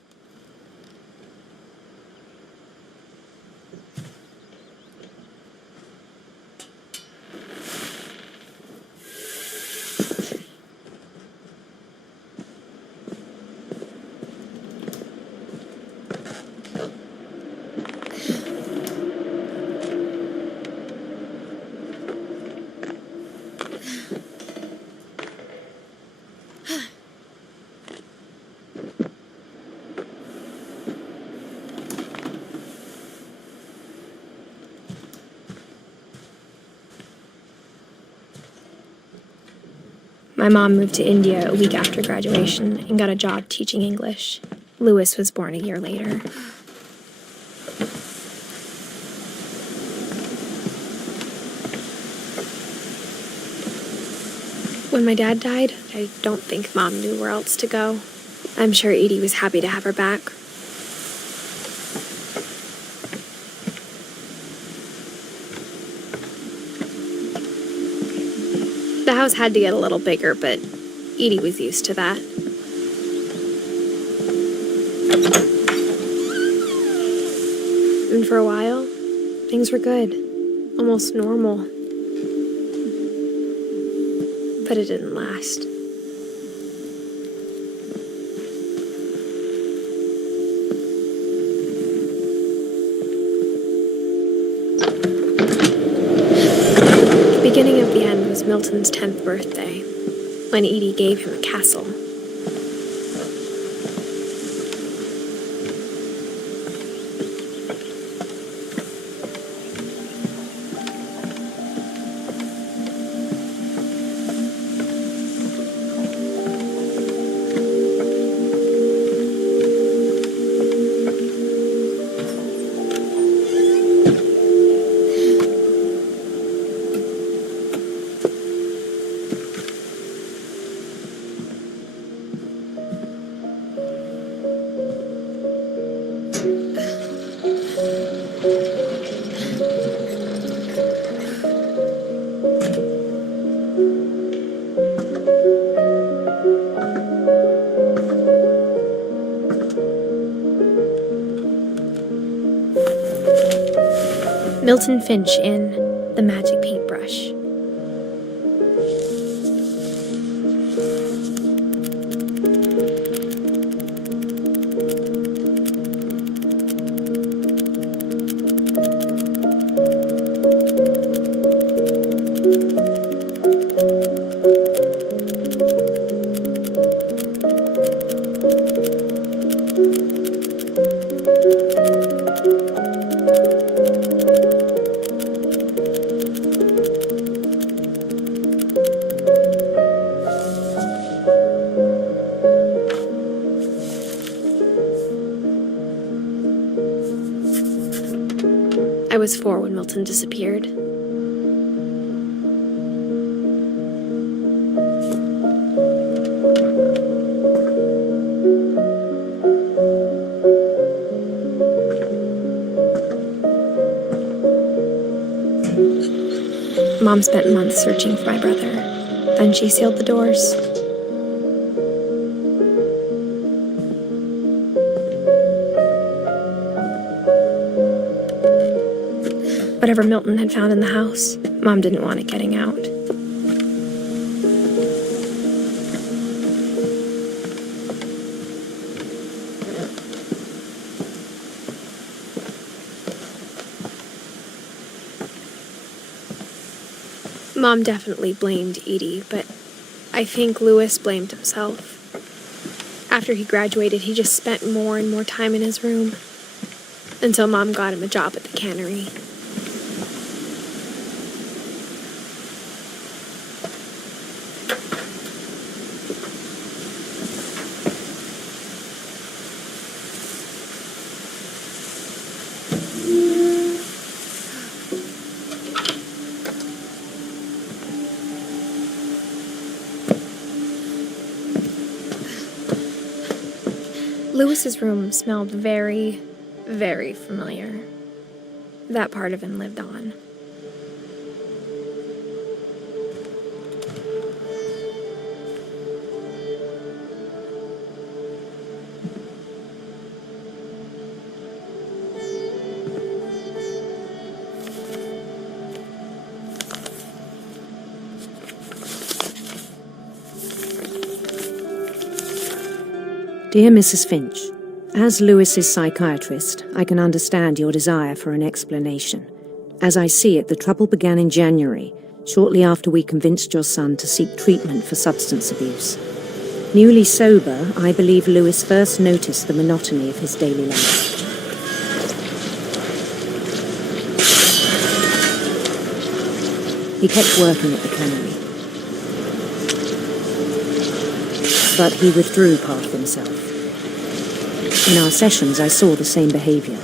My mom moved to India a week after graduation and got a job teaching English. Louis was born a year later. When my dad died, I don't think Mom knew where else to go. I'm sure Edie was happy to have her back. The house had to get a little bigger, but Edie was used to that. And for a while, things were good, almost normal. But it didn't last. Milton's 10th birthday, when Edie gave him a castle. Milton Finch in The Magic Paintbrush. I was 4 when Milton disappeared. Mom spent months searching for my brother. Then she sealed the doors. Whatever Milton had found in the house, Mom didn't want it getting out. Mom definitely blamed Edie, but I think Louis blamed himself. After he graduated, he just spent more and more time in his room, until Mom got him a job at the cannery. Louis's room smelled very, very familiar. That part of him lived on. Dear Mrs. Finch, as Louis's psychiatrist, I can understand your desire for an explanation. As I see it, the trouble began in January, shortly after we convinced your son to seek treatment for substance abuse. Newly sober, I believe Louis first noticed the monotony of his daily life. He kept working at the cannery, but he withdrew part of himself. In our sessions, I saw the same behavior.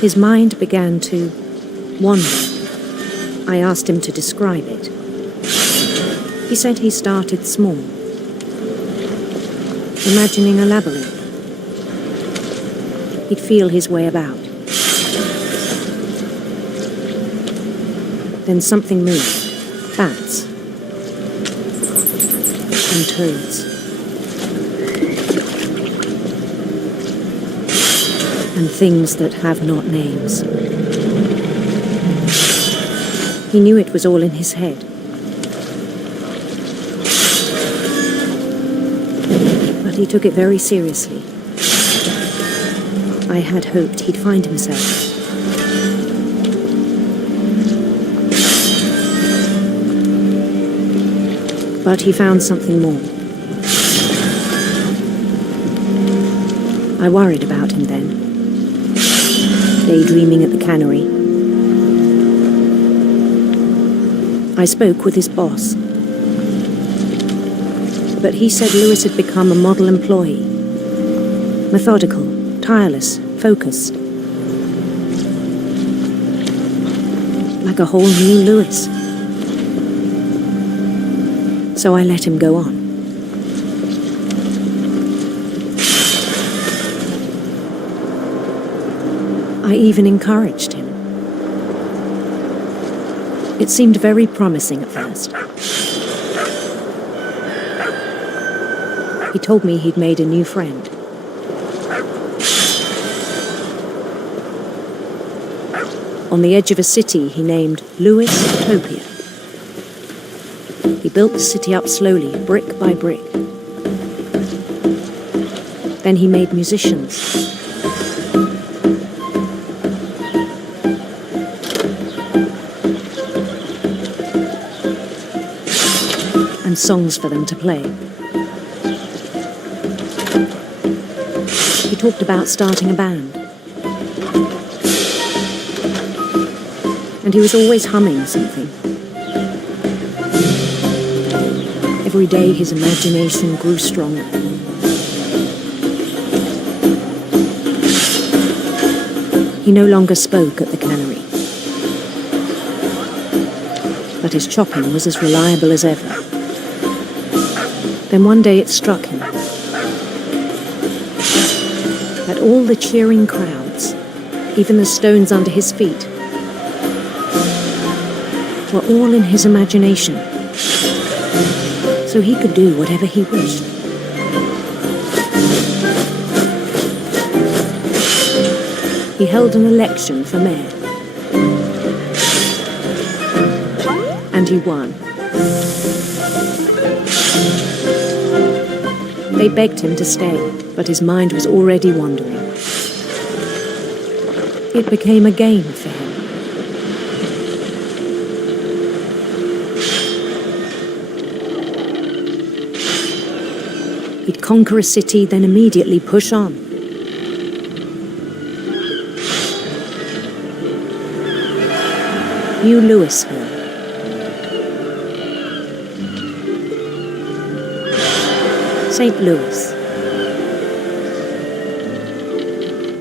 His mind began to wander. I asked him to describe it. He said he started small, imagining a labyrinth. He'd feel his way about. Then something moved. Bats. And toads. And things that have not names. He knew it was all in his head. But he took it very seriously. I had hoped he'd find himself. But he found something more. I worried about him then, daydreaming at the cannery. I spoke with his boss, but he said Lewis had become a model employee. Methodical, tireless, focused. Like a whole new Lewis. So I let him go on. I even encouraged him. It seemed very promising at first. He told me he'd made a new friend. On the edge of a city he named Lewis Utopia. He built the city up slowly, brick by brick. Then he made musicians. And songs for them to play. He talked about starting a band. And he was always humming something. Every day his imagination grew stronger. He no longer spoke at the cannery. But his chopping was as reliable as ever. Then one day it struck him that all the cheering crowds, even the stones under his feet, were all in his imagination, so he could do whatever he wished. He held an election for mayor, and he won. They begged him to stay, but his mind was already wandering. It became a game for him. He'd conquer a city, then immediately push on. New Louisville. St. Louis.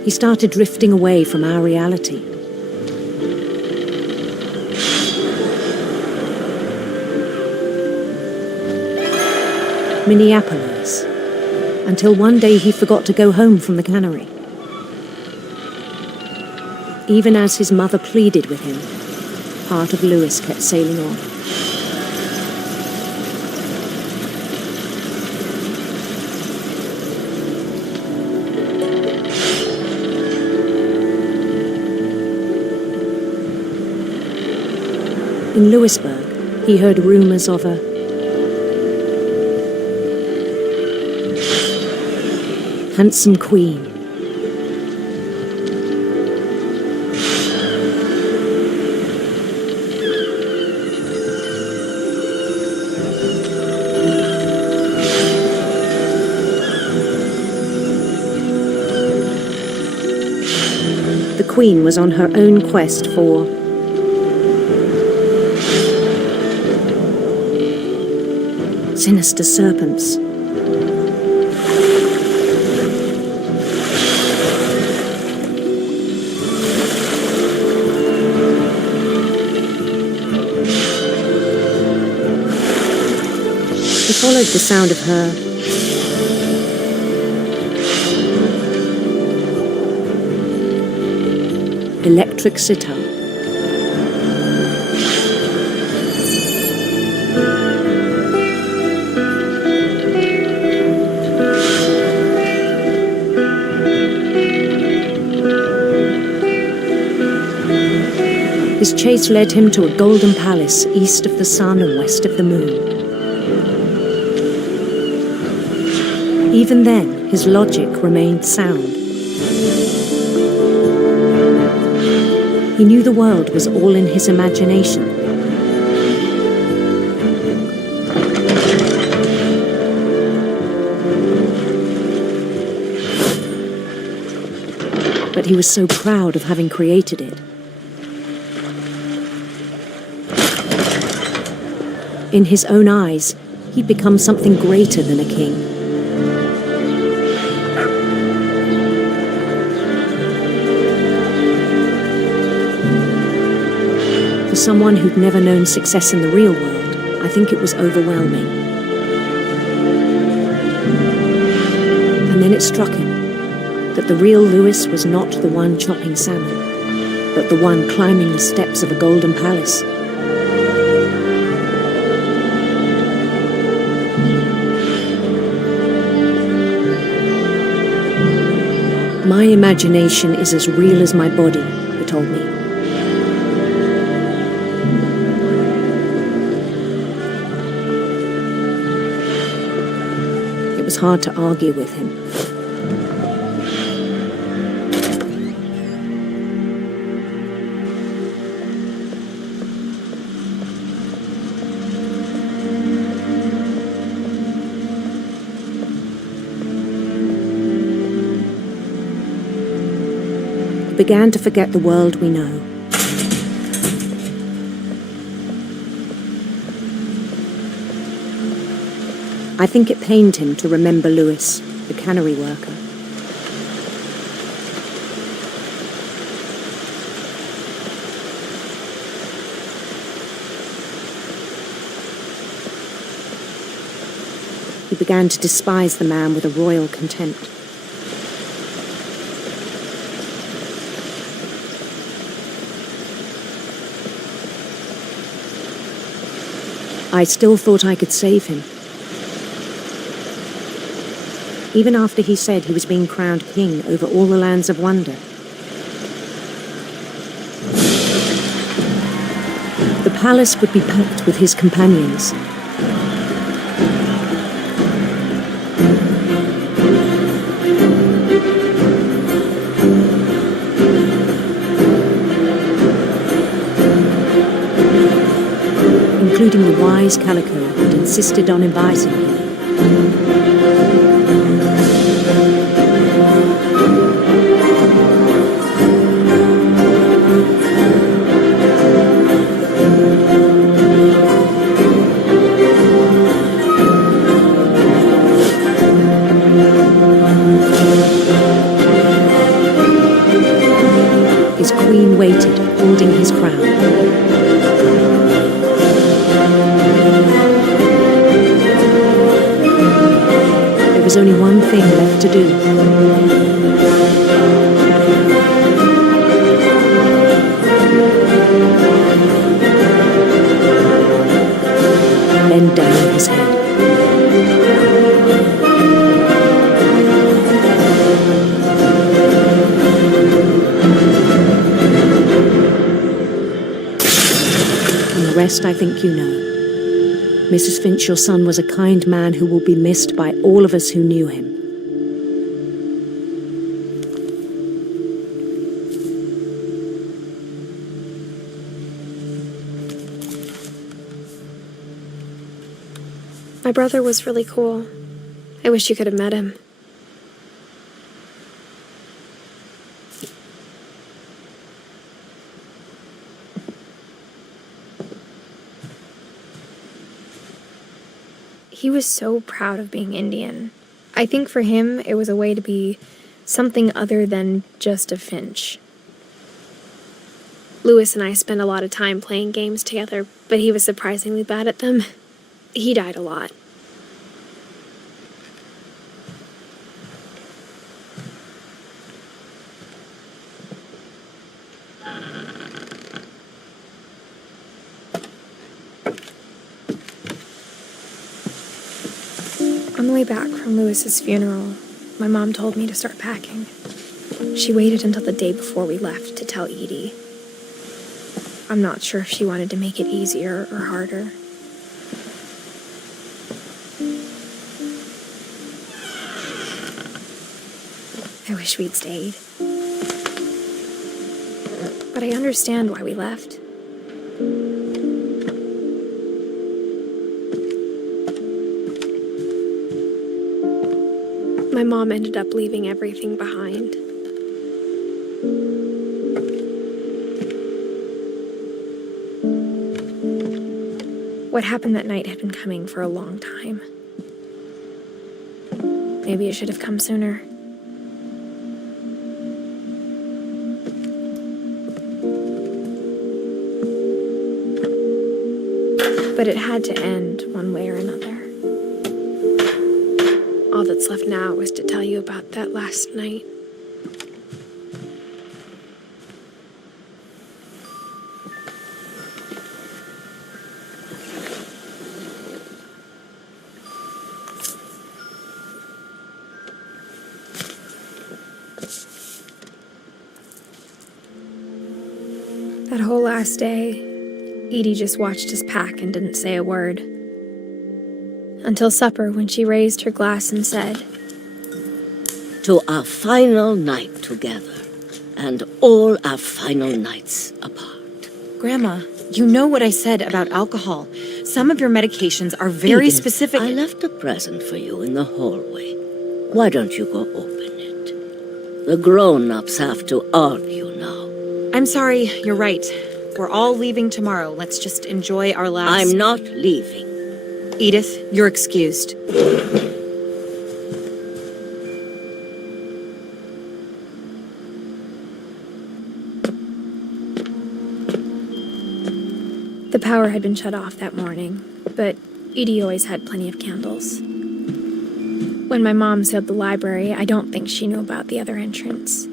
He started drifting away from our reality. Minneapolis, until one day he forgot to go home from the cannery. Even as his mother pleaded with him, part of Lewis kept sailing on. In Lewisburg, he heard rumors of a handsome queen. The queen was on her own quest for sinister serpents. He followed the sound of her electric sitar. His chase led him to a golden palace east of the sun and west of the moon. Even then, his logic remained sound. He knew the world was all in his imagination. he was so proud of having created it. In his own eyes, he'd become something greater than a king. For someone who'd never known success in the real world, I think it was overwhelming. And then it struck him that the real Lewis was not the one chopping salmon, but the one climbing the steps of a golden palace. My imagination is as real as my body, he told me. It was hard to argue with him. Began to forget the world we know. I think it pained him to remember Lewis, the cannery worker. He began to despise the man with a royal contempt. I still thought I could save him. Even after he said he was being crowned king over all the lands of wonder. The palace would be packed with his companions. Including the wise Calico who'd insisted on inviting him. His queen waited, holding his crown. There was only one thing left to do. Bend down his head. And the rest I think you know. Mrs. Finch, your son was a kind man who will be missed by all of us who knew him. My brother was really cool. I wish you could have met him. He was so proud of being Indian. I think for him, it was a way to be something other than just a Finch. Lewis and I spent a lot of time playing games together, but he was surprisingly bad at them. He died a lot. On the way back from Lewis's funeral, my mom told me to start packing. She waited until the day before we left to tell Edie. I'm not sure if she wanted to make it easier or harder. I wish we'd stayed. But I understand why we left. My mom ended up leaving everything behind. What happened that night had been coming for a long time. Maybe it should have come sooner. But it had to end one way or another. All that's left now was to tell you about that last night. That whole last day, Edie just watched us pack and didn't say a word. Until supper, when she raised her glass and said, "To our final night together, and all our final nights apart." Grandma, you know what I said about alcohol. Some of your medications are very Edith, specific. I left a present for you in the hallway. Why don't you go open it? The grown-ups have to argue now. I'm sorry, you're right. We're all leaving tomorrow. Let's just enjoy our last... I'm not leaving. Edith, you're excused. The power had been shut off that morning, but Edie always had plenty of candles. When my mom sealed the library, I don't think she knew about the other entrance.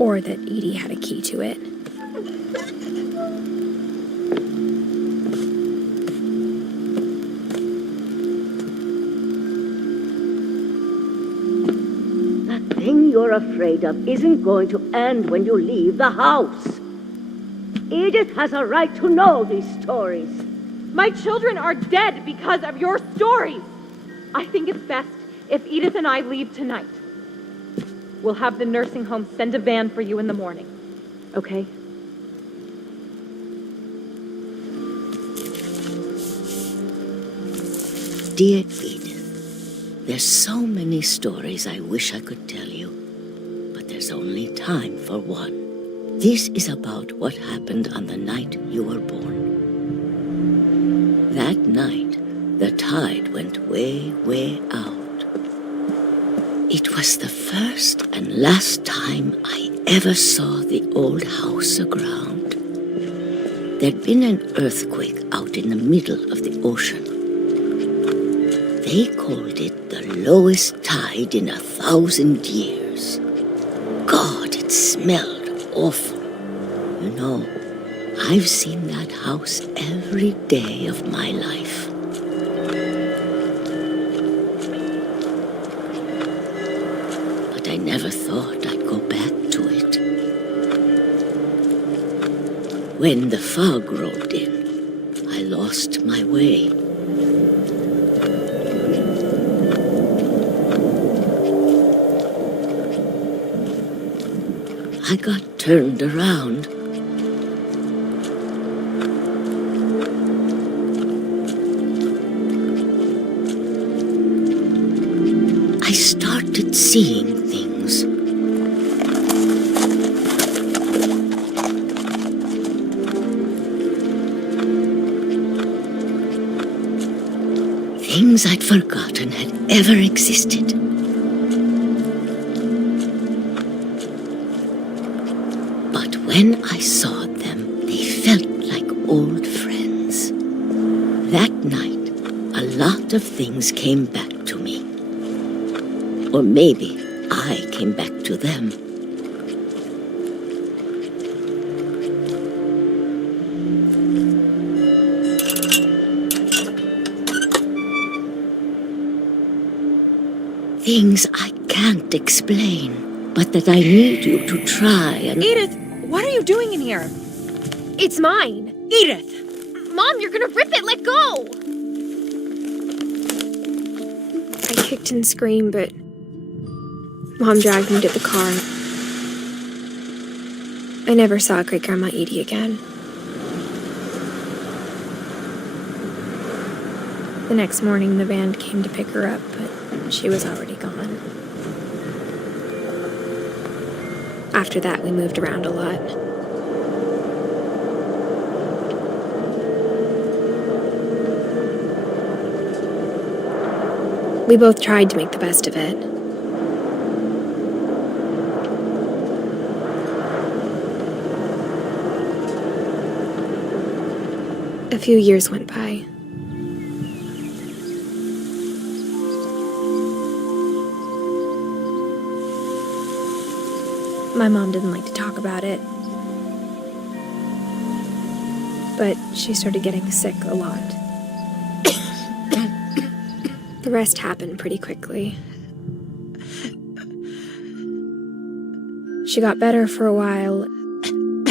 Or that Edie had a key to it. That thing you're afraid of isn't going to end when you leave the house. Edith has a right to know these stories. My children are dead because of your stories. I think it's best if Edith and I leave tonight. We'll have the nursing home send a van for you in the morning, okay? Dear Edith, there's so many stories I wish I could tell you, but there's only time for one. This is about what happened on the night you were born. That night, the tide went way, way out. It was the first and last time I ever saw the old house aground. There'd been an earthquake out in the middle of the ocean. They called it the lowest tide in 1,000 years. God, it smelled awful. You know, I've seen that house every day of my life. I never thought I'd go back to it. When the fog rolled in, I lost my way. I got turned around. I started seeing things. Things I'd forgotten had ever existed. But when I saw them, they felt like old friends. That night, a lot of things came back to me. Or maybe I came back to them. Things I can't explain, but that I need you to try and... Edith, what are you doing in here? It's mine! Edith! Mom, you're gonna rip it! Let go! I kicked and screamed, but Mom dragged me to the car. I never saw Great-Grandma Edie again. The next morning, the band came to pick her up, but she was already gone. After that, we moved around a lot. We both tried to make the best of it. A few years went by. My mom didn't like to talk about it, but she started getting sick a lot. The rest happened pretty quickly. She got better for a while, and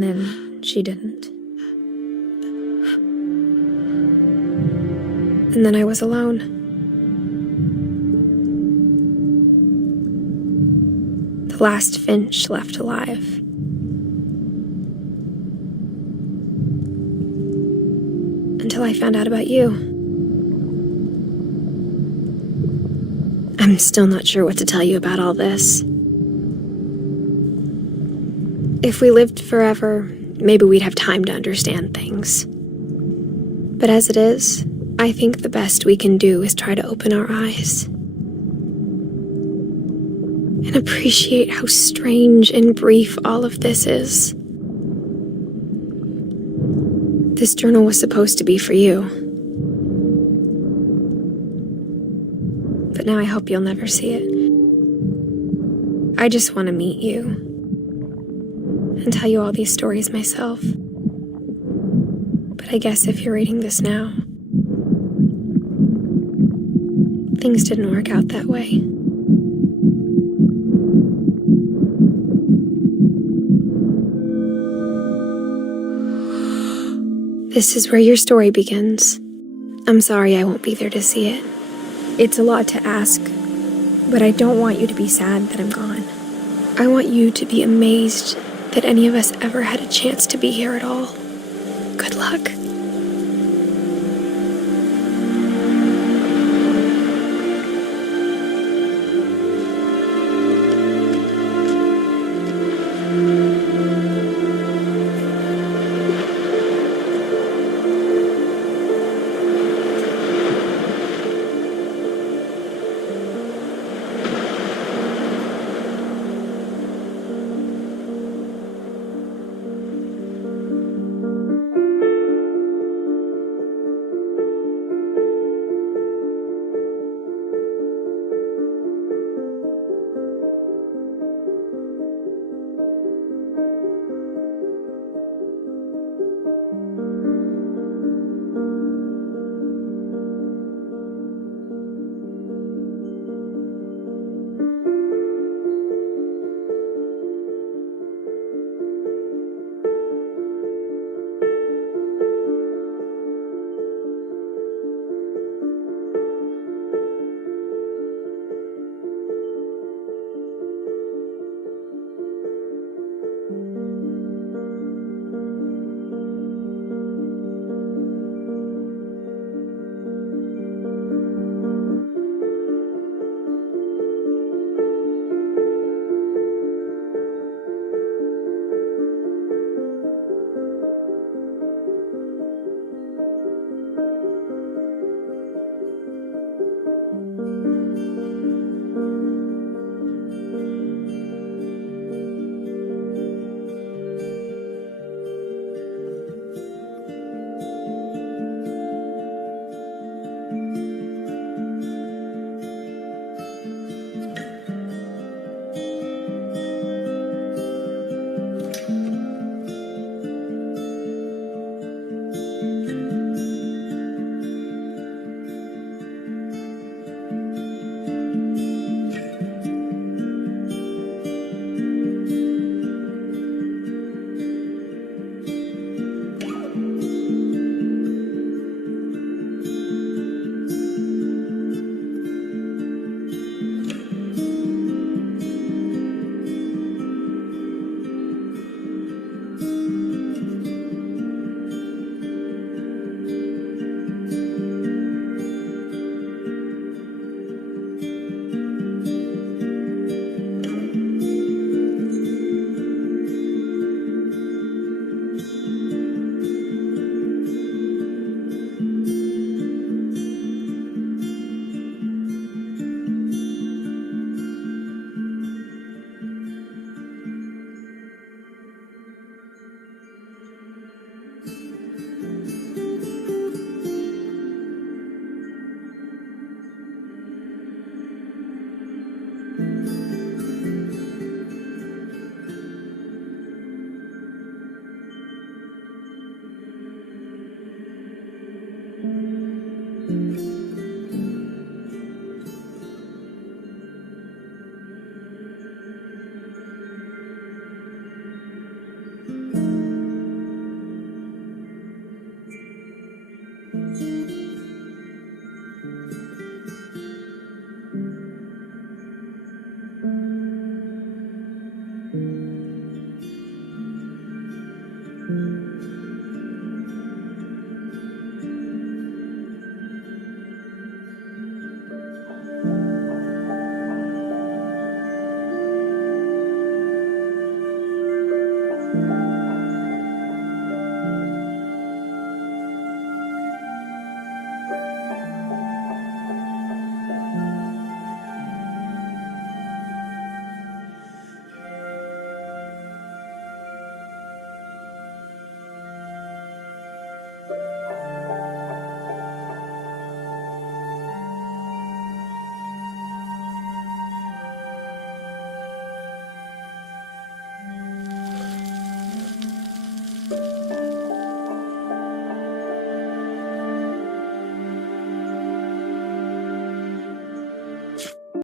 then she didn't. And then I was alone. The last Finch left alive. Until I found out about you. I'm still not sure what to tell you about all this. If we lived forever, maybe we'd have time to understand things. But as it is, I think the best we can do is try to open our eyes and appreciate how strange and brief all of this is. This journal was supposed to be for you. But now I hope you'll never see it. I just want to meet you and tell you all these stories myself. But I guess if you're reading this now, things didn't work out that way. This is where your story begins. I'm sorry I won't be there to see it. It's a lot to ask, but I don't want you to be sad that I'm gone. I want you to be amazed that any of us ever had a chance to be here at all. Good luck.